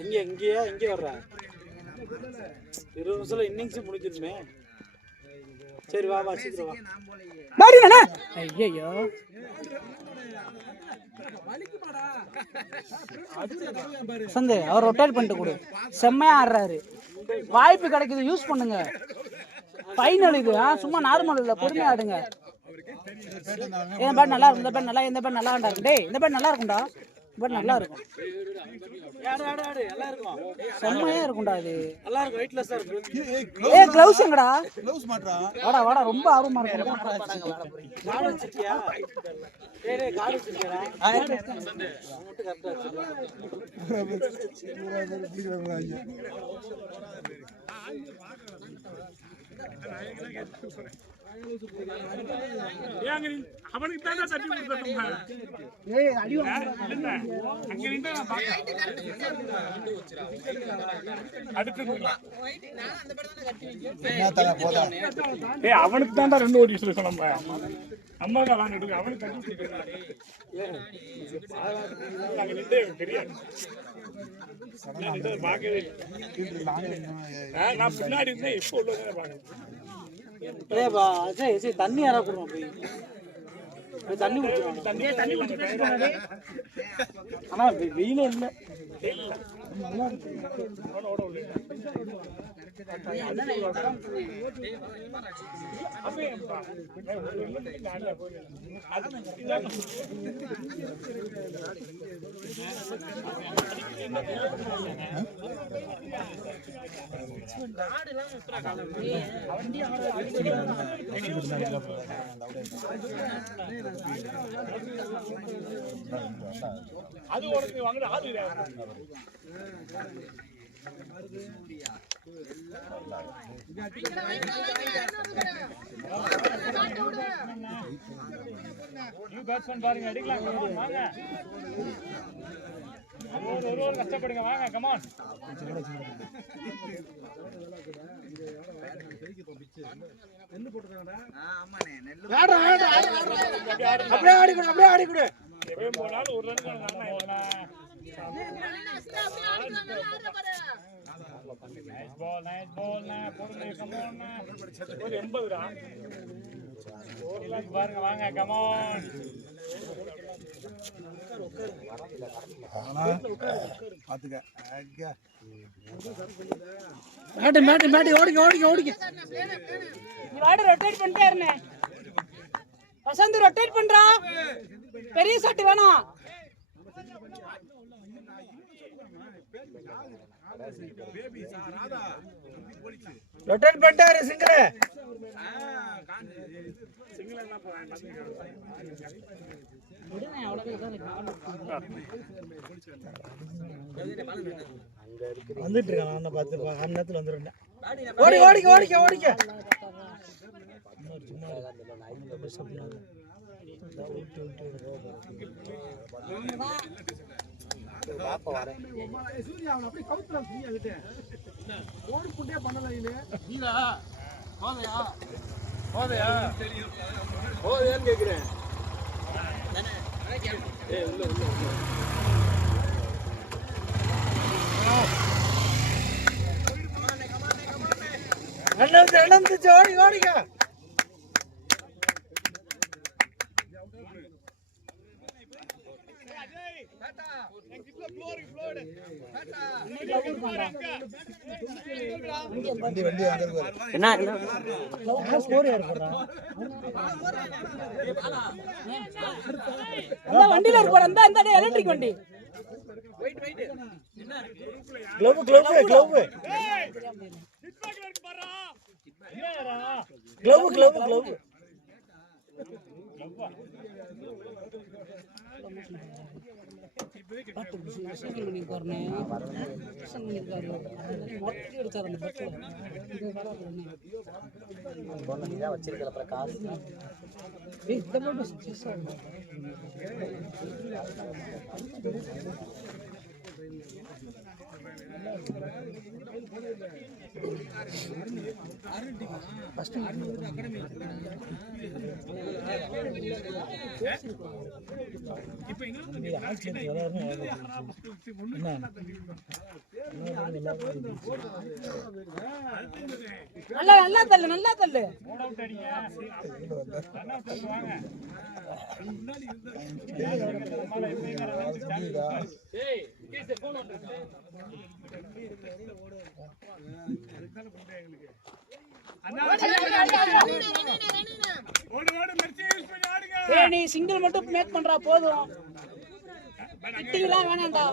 இங்கே வர்ற 20 நிமிஷம் இன்னிங்ஸ் முடிஞ்சிருமே. சரி வா சீக்கிரம் வா. மாடிடா. ஐயோ சந்தே அவர் ரொட்டேட் பண்ணிட்டு கொடு. செம்மையா ஆடுறாரு. வாய்ப்பு கிடைக்குது யூஸ் பண்ணுங்க. ஃபைனல் இது. சும்மா நார்மல் இல்ல, பொறுமையா ஆடுங்க. இந்த பேட் நல்லா இருக்கும். இந்த பேட் நல்லா இருக்கும். டேய் இந்த பேட் நல்லா இருக்கும்டா. பட் நல்லா இருக்கும். நல்லா இருக்கும். செம்மையா இருக்கும்டா இது. நல்லா இருக்கும். வெயிட்லெஸ்ஸா இருக்கு. ஏய் க்ளவுஸ் எங்கடா? க்ளவுஸ் மாட்றா. வாடா ரொம்ப ஆர்வமா இருக்கு. கார்டு வச்சிருக்கியா? டேய் கார்டு வச்சிருக்கியா? மட்டும் கரெக்ட்டா வச்சிருக்கேன். 1 ஏங்க அவனுக்கு தான் தட்டி கொடுத்தோம். அங்க நின்று நான் பார்த்தேன். அவனுக்கு தான் 2 ஓடி சொல்லி நம்ம அம்மாவுக்கு விளாண்டுட்டு அவனுக்கு தட்டி தெரியாது. பார்க்கவே நான் பின்னாடி இருந்தேன். இப்போ உள்ளதை பார்க்க அஜய் தண்ணி யாரா கொடுமா போய் தண்ணி குடிச்சு. ஆனா வெயில இல்ல. அது உனக்கு வாங்குற ஆளு பாருங்க அடிக்கலாம். வாங்க ஒரு கஷ்டப்படுங்க. வாங்க கமான். அப்படியே ஆடி கொடு. எப்பயும் போனாலும் ஒரு ரன் பாருங்க. வாங்க கமான். ஓடிக்க. ரொட்டேட் பண்ணிட்டே இருந்தேன். வசந்த் ரொட்டேட் பண்றா. பெரிய சட்டு வேணும். ரொட்டேட் பண்ணிட்டாரு சிங்கிள். வந்துட்டு இருக்கான். நான் பார்த்து 1 நேரத்துல வந்துடுறேன். ஓடிக்க. கேக்குறேன். ஓடிக்க. வண்டியில இருப்பாரு. அந்த எலக்ட்ரிக் வண்டி. க்ளோவ். வச்சிருக்கிற பிரகாஷ் நல்லா தள்ளு. நீ சிங்கிள் மட்டும் மேக் பண்றா போதும். கிட்டிலாம் வேணாம்டா.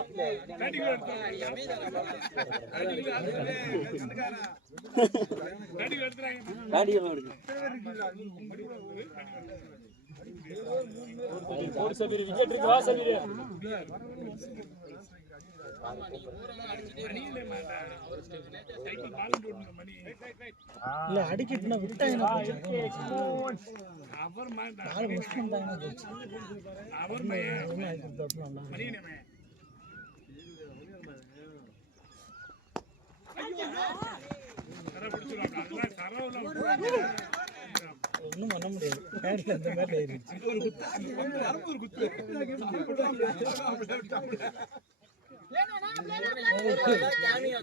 இல்ல அடிக்கிட்டுனா விட்டாங்க அவர் மாட்டான் நாலு மிஸ் பண்ணிட்டாங்கன்னா போச்சு. அவர் ஒண்ணும் அடிக்கிறது தப்பு நல்லா. மணியனமே தர பிடிச்சிருவாங்க அதெல்லாம் தரவுல ஒன்றும் பண்ண முடியாது. பேட்ல இந்த மாதிரி ஆயிடுச்சு.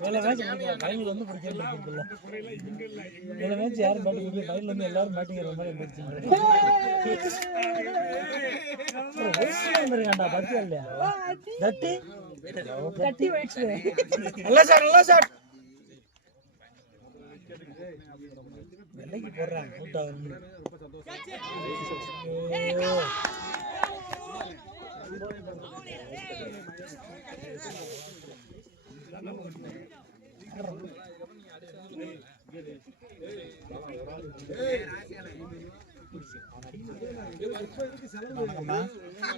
வேலை மேட்ச் ஃபைனல் வந்து பிடிக்கல. வேலை மேட்ச் யாரும் பேட்டிங் கொடுக்கல. ஃபைனல் வந்து எல்லாரும் பேட்டிங் வர மாதிரி இருந்துச்சு. வந்துருக்காண்டா பத்தியா இல்லையா தட்டி கட்டி போயிடுச்சு. நல்லா ஷாட் நல்லா ஷாட். வெள்ளைக்கு போடுறாங்க அவுட் ஆகணும்.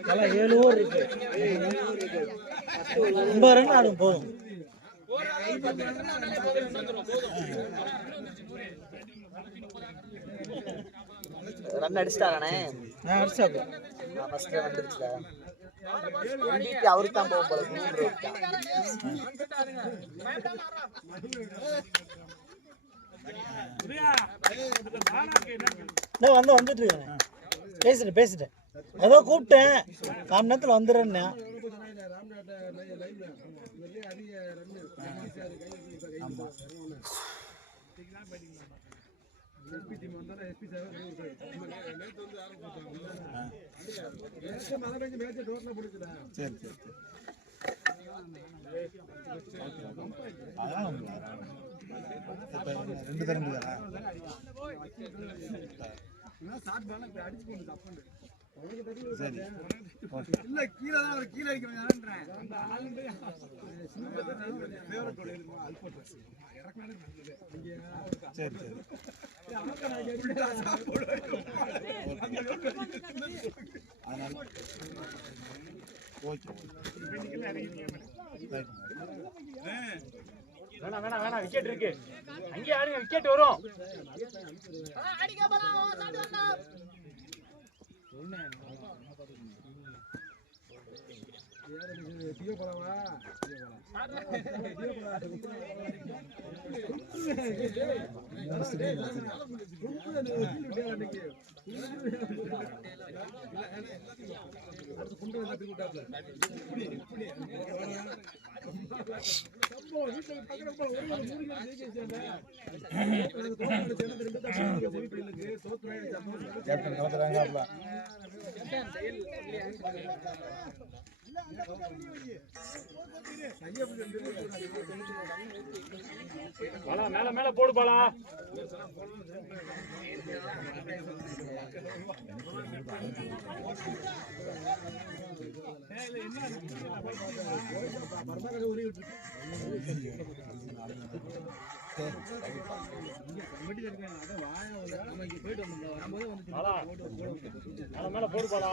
நல்லா 7 ஓவர் இருக்கு. 9 ரன் ஆடும் போதும். ரன் அடிச்சிட்டாரானே அடிச்சாப்ல ஃபர்ஸ்ட் வந்துருச்சுல MVP அவருக்கு தான் போக போல வந்துட்டு இருக்கேன். பேசிட்டேன் ஏதோ கூப்பிட்டேன் 1/2 மணி நேரத்தில் வந்துடுறேன்னா சரி சரி அதான் 2 தரம் சரி இல்ல கீழே தான் ஒரு கீழே அடிக்கிறேன் சரி சரி அதனால ஓகே வேணாம் விக்கெட் இருக்கு. அங்கேயே ஆடுங்க, விக்கெட் வரும். கேப்டன் கலந்துறாங்கப்பா. பாலா மேல போடு பாலா. மேல போடு பாலா.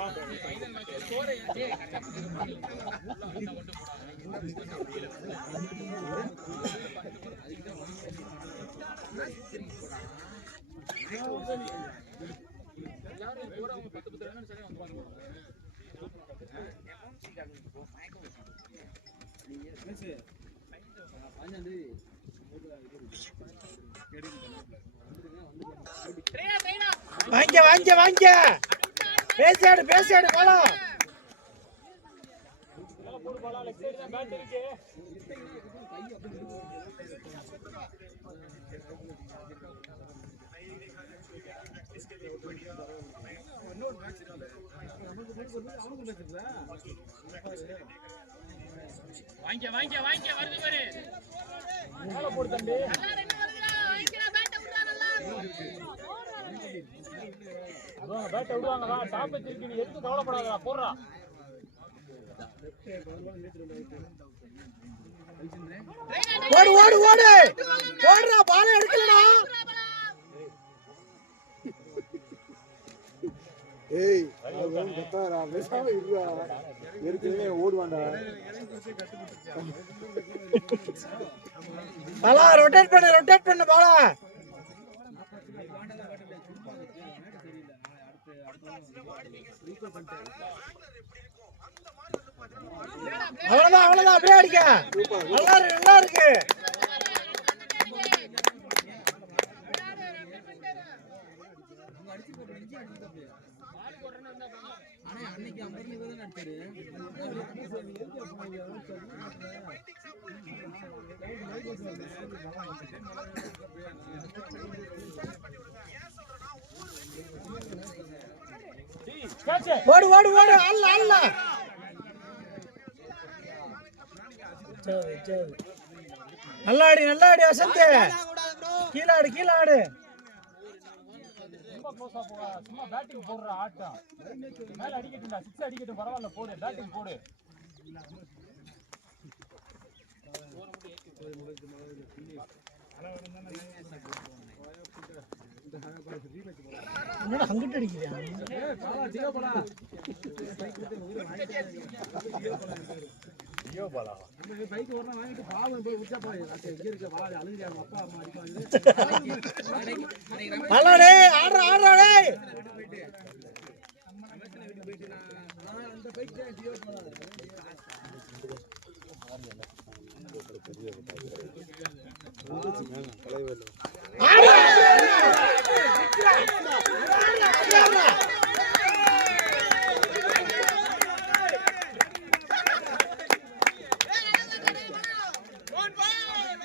வாங்க பேசாடு போலாம். வாங்க வருது பாரு. மேல போடு தம்பி. பேட்டை விடுவாங்க. டாப் வச்சிருக்கு, நீ எதுக்கு கவலைப்படாத, போடுறா. ஓடுறா பால் எடுக்கலடா. ஏய் அவன் கத்தாரா பேசாம இருடா ஏற்கனவே ஓடுவான்டா பாலா ரொட்டேட் பண்ணு பாலா அவ்வளவுதான் அப்படியே அடிக்க நல்லா இருக்கு ஓடு அல்ல நல்லா ஆடி வசந்த் கீழே ஆடு சும்மா பேட்டிங் போடுற ஆட்டம் மேல அடிக்கட்டும்டா 6 அடிக்கட்டும் பரவாயில்ல போடு பேட்டிங் போடு அங்கிட்டு அடிக்கிறேன்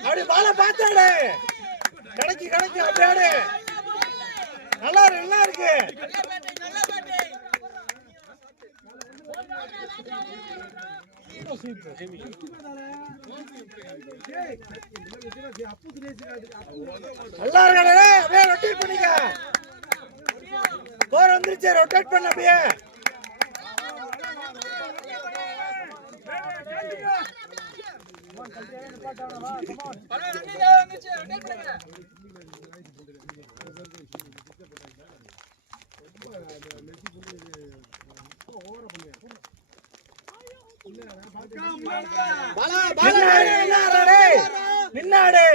அப்படி பால பார்த்தாடு கணக்கு அப்படியாடு நல்லா இருக்கு நல்லா இருக்கு அப்படியே ரொட்டேட் பண்ணிக்க போர் வந்துருச்சு ரொட்டேட் பண்ண அப்படியே நின்னாடு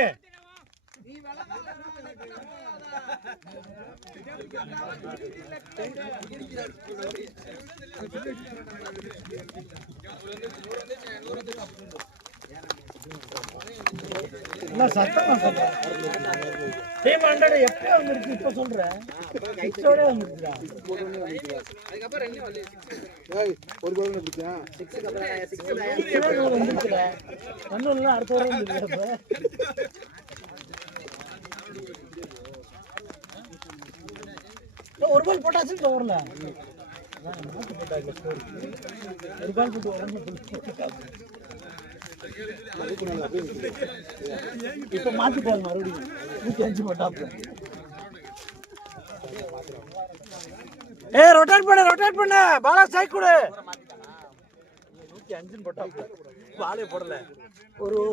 சத்தமா டீம் 100 எப்போ வந்துருக்கு இப்ப சொல்றேன் கைச்சோட வந்துருக்கா அதுக்கு ரெண்டு வந்து ஏய் ஒரு கோல் பிடிச்சா 6 அப்புறம் 6 வந்துருக்குல ஒண்ணுல அடுத்த வர வந்துருக்கு ஒரு பால் போட்டாச்சு ஓவர்ல ஒரு பால் போட்டு உடனே இப்ப மாத்திட்டாரு மறுபடியும் 105 போட்டாப்ல ரொட்டேட் பண்ணு பாலா ஸ்ட்ரைக் கொடு 105 போட்டாப்ல பாலே போடல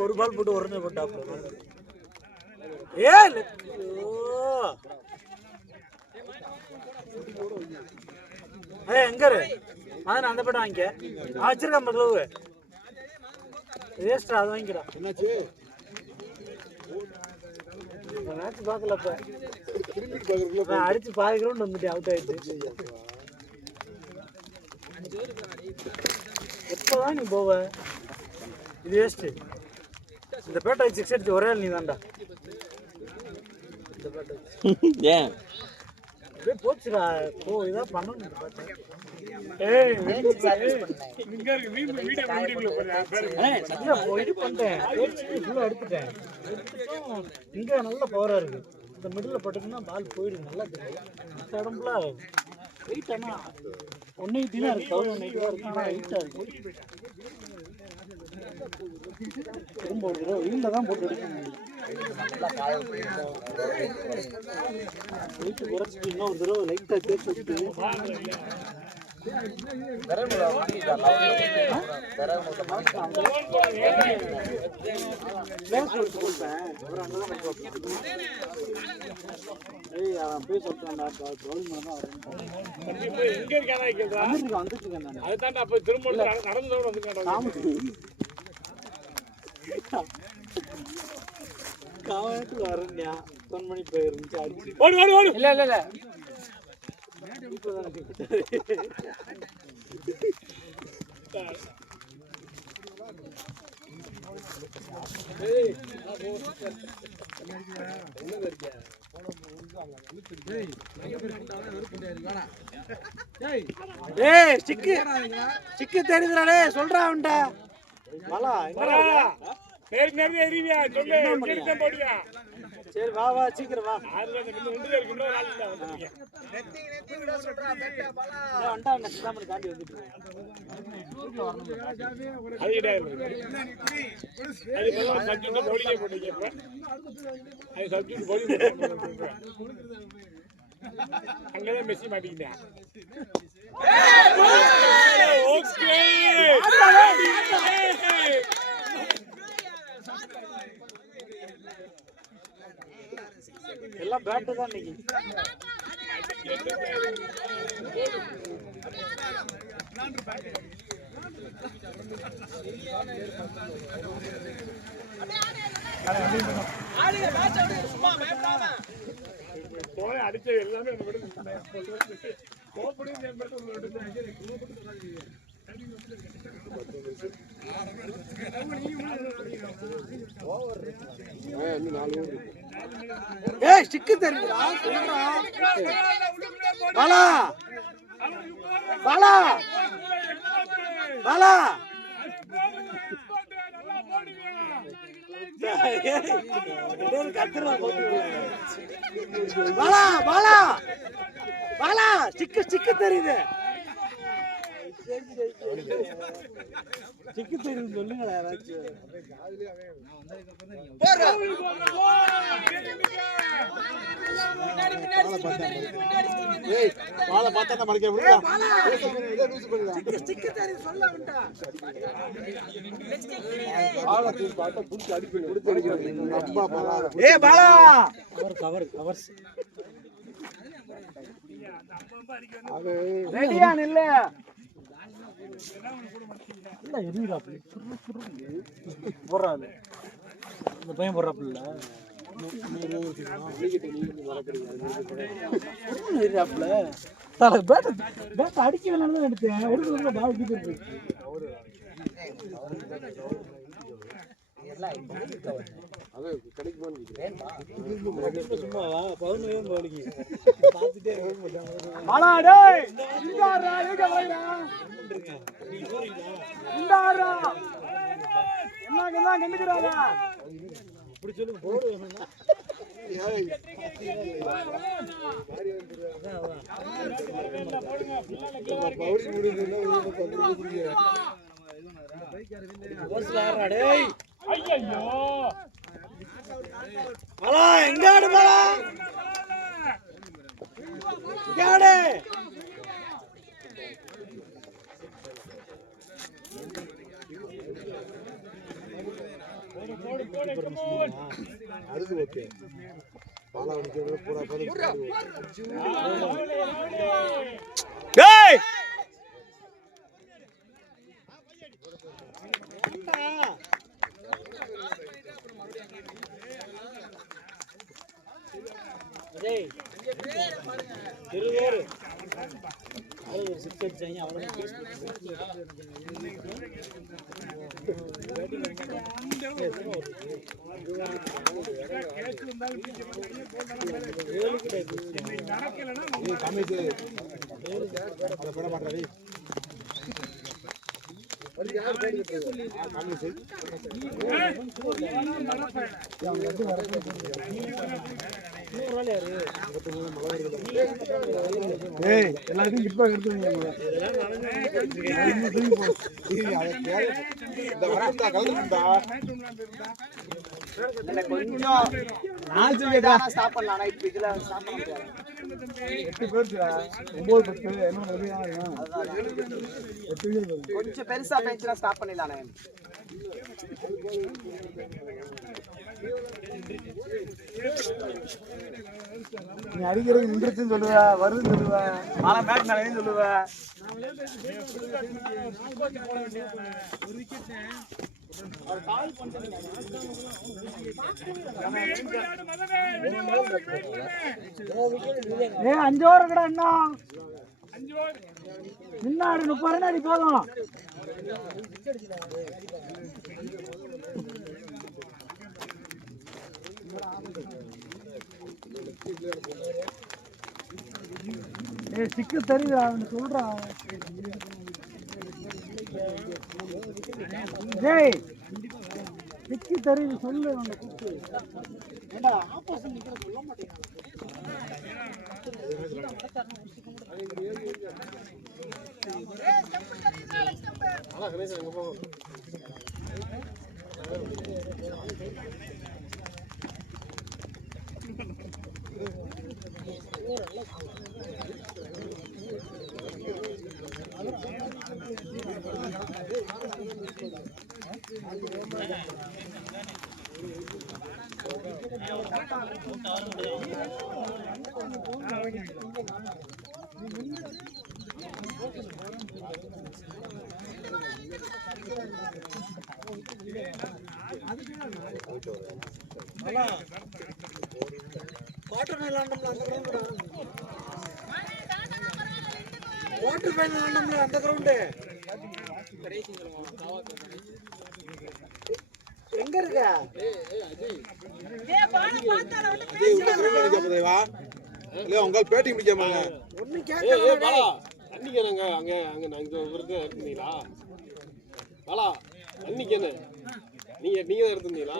ஒரு பால் போட்டு உடனே போட்டாப்ல எங்க அதான் அந்த படம் வாங்கிக்க வச்சிருக்கேன் க்ளோவு வேஸ்டா அது வாங்கிக்கிறா என்னாச்சு மேட்ச் பார்க்கல இப்ப கிரிக்கெட் பாக்குறதுல நான் அடிச்சு பாதி கிரவுண்ட் வந்துட்டேன் அவுட் ஆயிடுச்சு எப்பதான் நீ போவ இது வேஸ்ட் இந்த பேட்டை 6 அடிச்சு ஒரே நீ தான்டா இந்த பேட்டை ஏன் போச்சுடா இதான் பண்ணணும் இங்க நல்ல பவரா இருக்கு இந்த மிடில் பட்டுக்குன்னா பால் போயிடுது நல்லா தெரியும் உடம்புல வெயிட் ஆனா 180 தான் இருக்கு 180 தான் இருக்கு ஆனா வெயிட்டா இருக்கு திரும்ப ஒரு தடவை வெயில தான் போட்டு எடுக்க முடியும் வெயிட் குறைச்சிட்டு இன்னும் ஒரு தடவை லைட்டா தேய்ச்சி விட்டு அவன் போய் சொல்லிட்டான்டா எங்க இருக்கானா கேக்குறா வந்துட்டு இருக்கேன் அதுதான் அப்ப திரும்ப நடந்ததோட வந்துட்டான் காவத்துக்கு வரேன்யா 10 மணி போயிருந்துச்சு அடிச்சு ஓடு ஓடு ஓடு இல்ல இல்ல இல்ல ஏய் சிக்கு தெரியுதுடா சொல்றா அவன்ட மலா நேர் நேர் எறிவியா சொல்லு எங்க போடியா சரி வா வா சீக்கிரம் வா ஆறுல இந்த ரெண்டு இருக்கு இன்னொரு ஆள் இல்ல வந்துட்டீங்க நெத்தி விட சொல்றா பெட்டா பாலா வண்டா நெக்ஸ்ட் தாண்டி வந்துட்டு அது கிடையாது அது போல சப்ஜெக்ட் போடியே போடுங்க இப்ப அது சப்ஜெக்ட் போடி அங்கதான் மெஸ்ஸி மாட்டிக்கிட்டேன் ஓகே எல்லாம் பேட் தான் இன்னைக்கு போய் அடிச்ச எல்லாமே ஏய் சிக்கு தெரியுதுடா சொல்றா பாலா பாலா பாலா பாலா பாலா பாலா சிக்கு சிக்கு தெரியுது சிக்கு தெரியுது சொல்லுங்களா யாராச்சும் வாழை பார்த்தா மறைக்க முடியும் ஏய் பாலா கவர் கவர்ஸ் ரெடியா நில்ல இல்ல எதுறாப்ல போறாது இந்த பையன் போறாப்ல பேட் அடிக்க வேணாம்னு எடுத்தேன் ஒரு பால் தூக்கிட்டு சும்மாவா 11 பாலுக்கு பார்த்துட்டே அப்படி சொல்லுங்க போடுவேன் எங்காடு மலா எங்காடு அது ஓகே பாலா வந்து பூரா டேய் டேய் திருவேறு அது ஒரு சிக்ஸ் அடிச்சாங்க அவ்வளவு எல்லாருக்கும் இப்ப எடுத்து கொஞ்சம் ஸ்டாப் பண்ணலாம். ஆனா இப்ப இதுல ஸ்டாப் பண்ண முடியாது. 8 பேருடா 9 10 என்ன வெளியான 8 பேர் கொஞ்சம் பெருசா பேச்சுனா ஸ்டாப் பண்ணிடலானே. நீ அடிக்கிறது நின்றுச்சுன்னு சொல்லுவ, வருதுன்னு சொல்லுவ, மாலை மேட் மேலேன்னு சொல்லுவ. ஏ 5 ஓவர் கடா அண்ணா. 5 ஓவர் நின்னாடு 30 ரன் அடி போதும். ஏ சிக்கு தெரியுதா அவன் சொல்றான். டேய் சிக்கு தெரியுது சொல்லு அவனை கூப்பிட்டு. ஏண்டா ஆப்போசிட் நிக்கிற சொல்ல மாட்டேங்கிறான். வாட்டர் ஃபைனல் ஆண்டம்ல அந்த கிரவுண்ட் எங்க இருக்க? உங்கள் பேட்டி முடிக்காமங்க ஒண்ணு கேட்கல. அன்னைக்கு என்னங்க அங்க அங்க நாங்க விருது இருந்தீங்களா? வாலா அன்னைக்கு என்ன நீங்க தான் இருந்தீங்களா?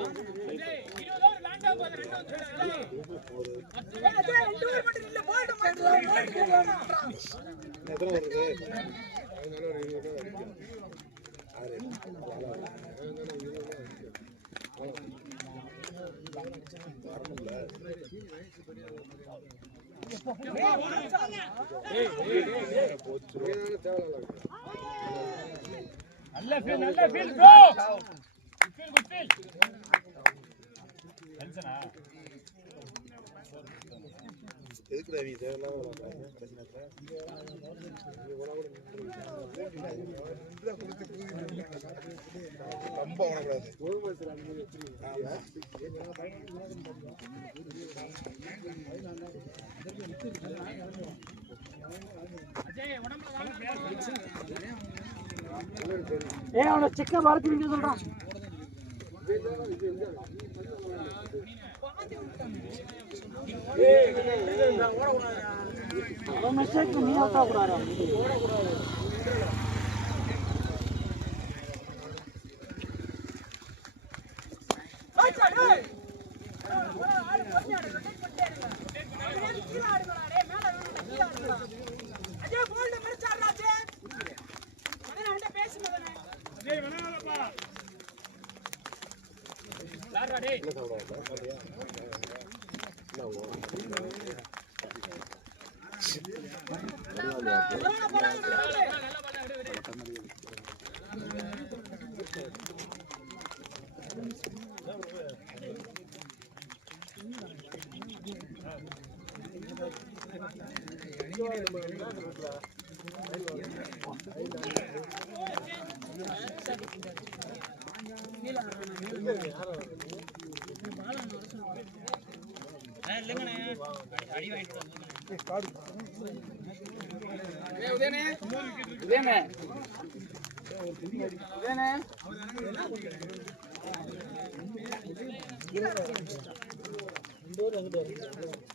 நல்ல ஃபீல் ப்ரோ. Good feel. டென்ஷனா? எதுக்குடா நீ தேவலாம் ரொம்ப வரக்கூடாது. ஏ அவன சிக்க பார்த்து நிக்க சொல்றான். அவன் மெசேஜ் நீ அவுட் ஆகுறாரா?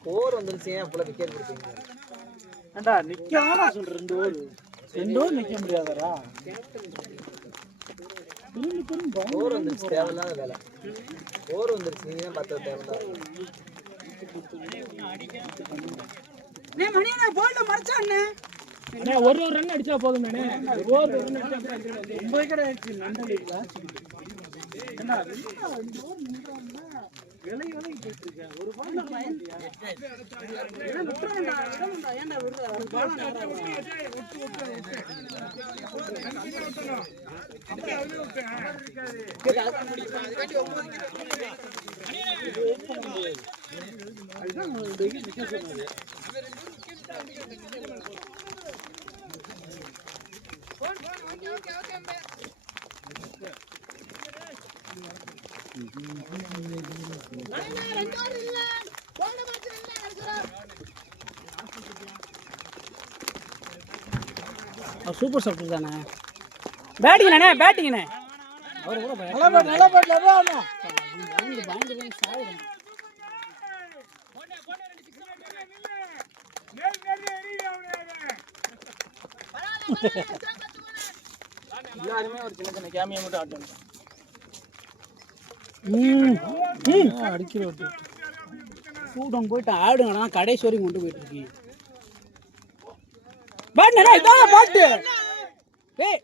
ஸ்கோர் வந்துருச்சு ஏன் அவ்வளவு விக்கெட் கொடுத்தீங்க? ஏண்டா நிக்கவானா சொல்ற 2 ஓவர் நிக்க முடியாதடா. ஸ்கோர் வந்துருச்சு தேவையில்லாத வேலை. ஸ்கோர் வந்துருச்சு நீங்க தான் பார்த்து தேவையில்லாத. நீ மணியா போல்ட் மறச்சானே. அண்ணே ஒரு ரன் அடிச்சா போதுமேனே. ஒரு ரன் அடிச்சா 9 கடை ஆச்சு நண்டலில. ஏண்டா 2 ஓவர் நின்றானே. விலை போயிட்டு இருக்கேன் ஒரு பால் ஏன்டா விடுற ஒரு பாலம் சூப்பர் சாஃப்ட் தானே பேட்டிங்கண்ணே பேட்டிங்கண்ணே அவர் கூட நல்லா பேட்ல பயந்து பயந்து சாவுறேன் எல்லாருமே ஒரு சின்ன சின்ன கேமியா மட்டும் ஆட்டம் அடிக்கிற சூடம் போயிட்டு ஆடுங்கண்ணா கடைசி வரைக்கும் கொண்டு போயிட்டு இருக்கீங்க பாட்டு இதான் பாட்டு ஏய்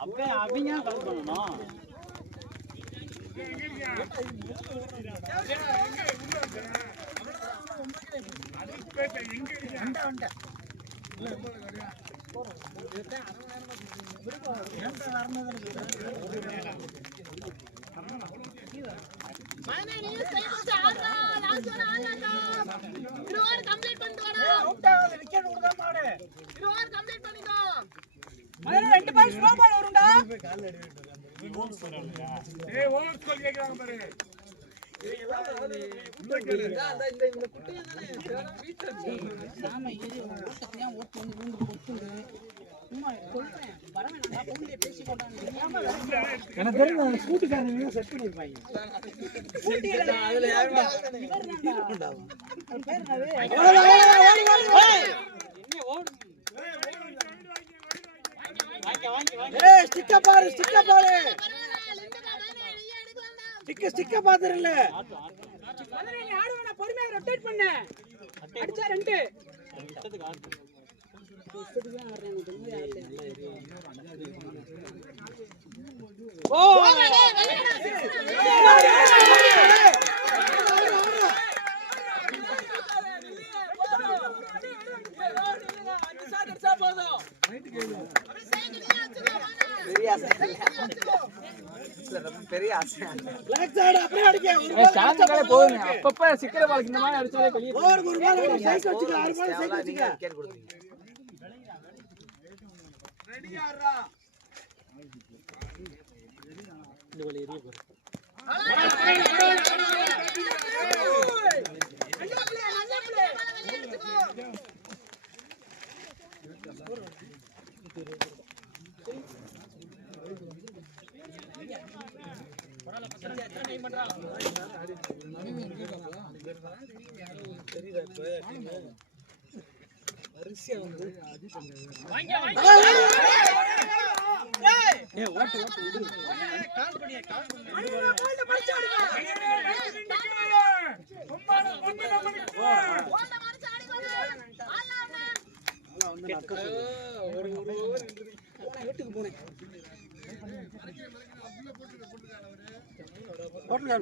அப்படியே அவங்க கால் பண்ணணும் ரெண்டு பால் ஸ்லோ பால் வரும்டா ஏய் ஓவர் ஸ்கோர் கேக்குறாங்க பாரு எனக்கு தெரிஞ்ச ஸ்கூட்டிக்காரங்க செட் பண்ணிருப்பாங்க ஸ்டிக்க பாரு ஸ்டிக்க பாத்துறல பொறுமையா ரொட்டேட் பண்ணு அடிச்சா ரெண்டு பெரிய ஆசை போதுங்க அப்பப்ப சிக்கிற பாலுக்கு இந்த மாதிரி அடிச்சாலே வெளியே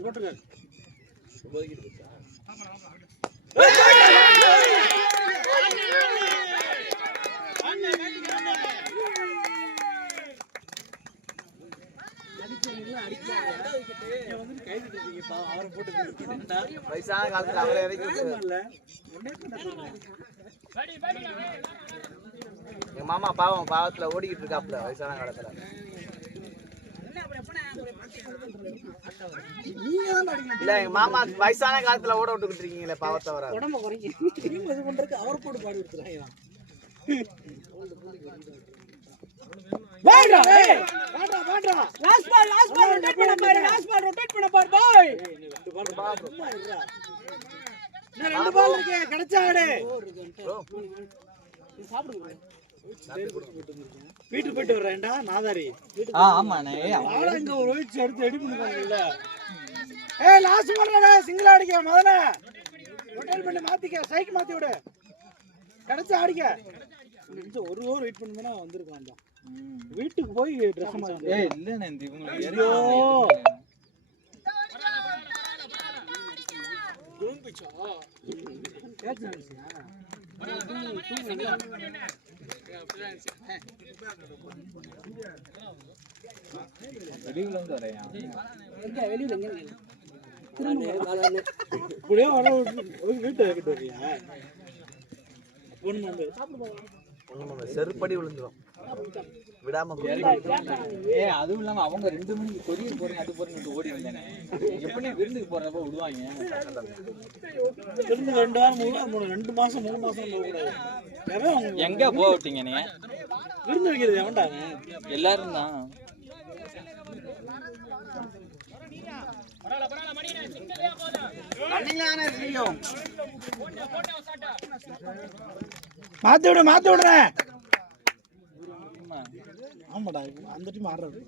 போட்டுங்க வயசான காலத்துல அவரை எங்க மாமா பாவத்துல ஓடிக்கிட்டு இருக்காப்ல வயசான காலத்துல. இல்ல எங்க மாமா வயசான காலத்துல ஓட விட்டுக்கிட்டு இருக்கீங்களே பாவத்தை வர உடம்ப குறைங்க இது பண்றதுக்கு அவர் போட்டு பாடி விட்டுறாங்க வாடா ஏய் வாடா லாஸ்ட் பால் ரொட்டேட் பண்ண பாரு பாய் நான் ரெண்டு பால் இருக்கு கிடைச்சா ஆடு சாப்பிடுங்க வீட்டுக்கு போயிட்டு வரேன்டா நாதாரி ஆமாண்ணே ஆளா இங்க ஒரு வெயிட் எடுத்து ரெடி பண்ணிப்பாங்கல்ல ஏய் லாஸ்ட் பால்டா சிங்கிள் அடிக்க முதல்ல ரொட்டேட் பண்ணி மாத்திக்க சைக்கிள் மாத்தி விடு கிடைச்சா அடிக்க ஒரு ஓவர் வெயிட் பண்ணுனா வந்திருக்கான்டா. வீட்டுக்கு போய் ட்ரெஸ் மாத்தி. ஏய் இல்லண்ணே இந்த இவங்க ஐயோ வெளியில இருந்து வரையா வெளியில எங்க இப்படியே வர வீட்டை கிட்ட வரியா? ஒண்ணு செருப்படி விழுந்துரும் விடாம ஏய் அதுவும் இல்லாம அவங்க 2 மணிக்கு கொரியர் போறேன் அது போறேன்னு ஓடி வந்தானே எப்படி விருந்துக்கு போறப்ப விடுவாங்க திரும்ப 2 வாரம் 2 மாசம் 3 மாசம் போகக்கூடாது. எங்க போட்டீங்க நீ? விருந்து வைக்கிறது எவன்டாங்க? எல்லாரும் தான். மாத்தி விடுறேன். ஆமாடா அந்த டீம் ஆடுறது.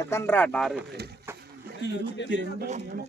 எத்தனை டாரு 22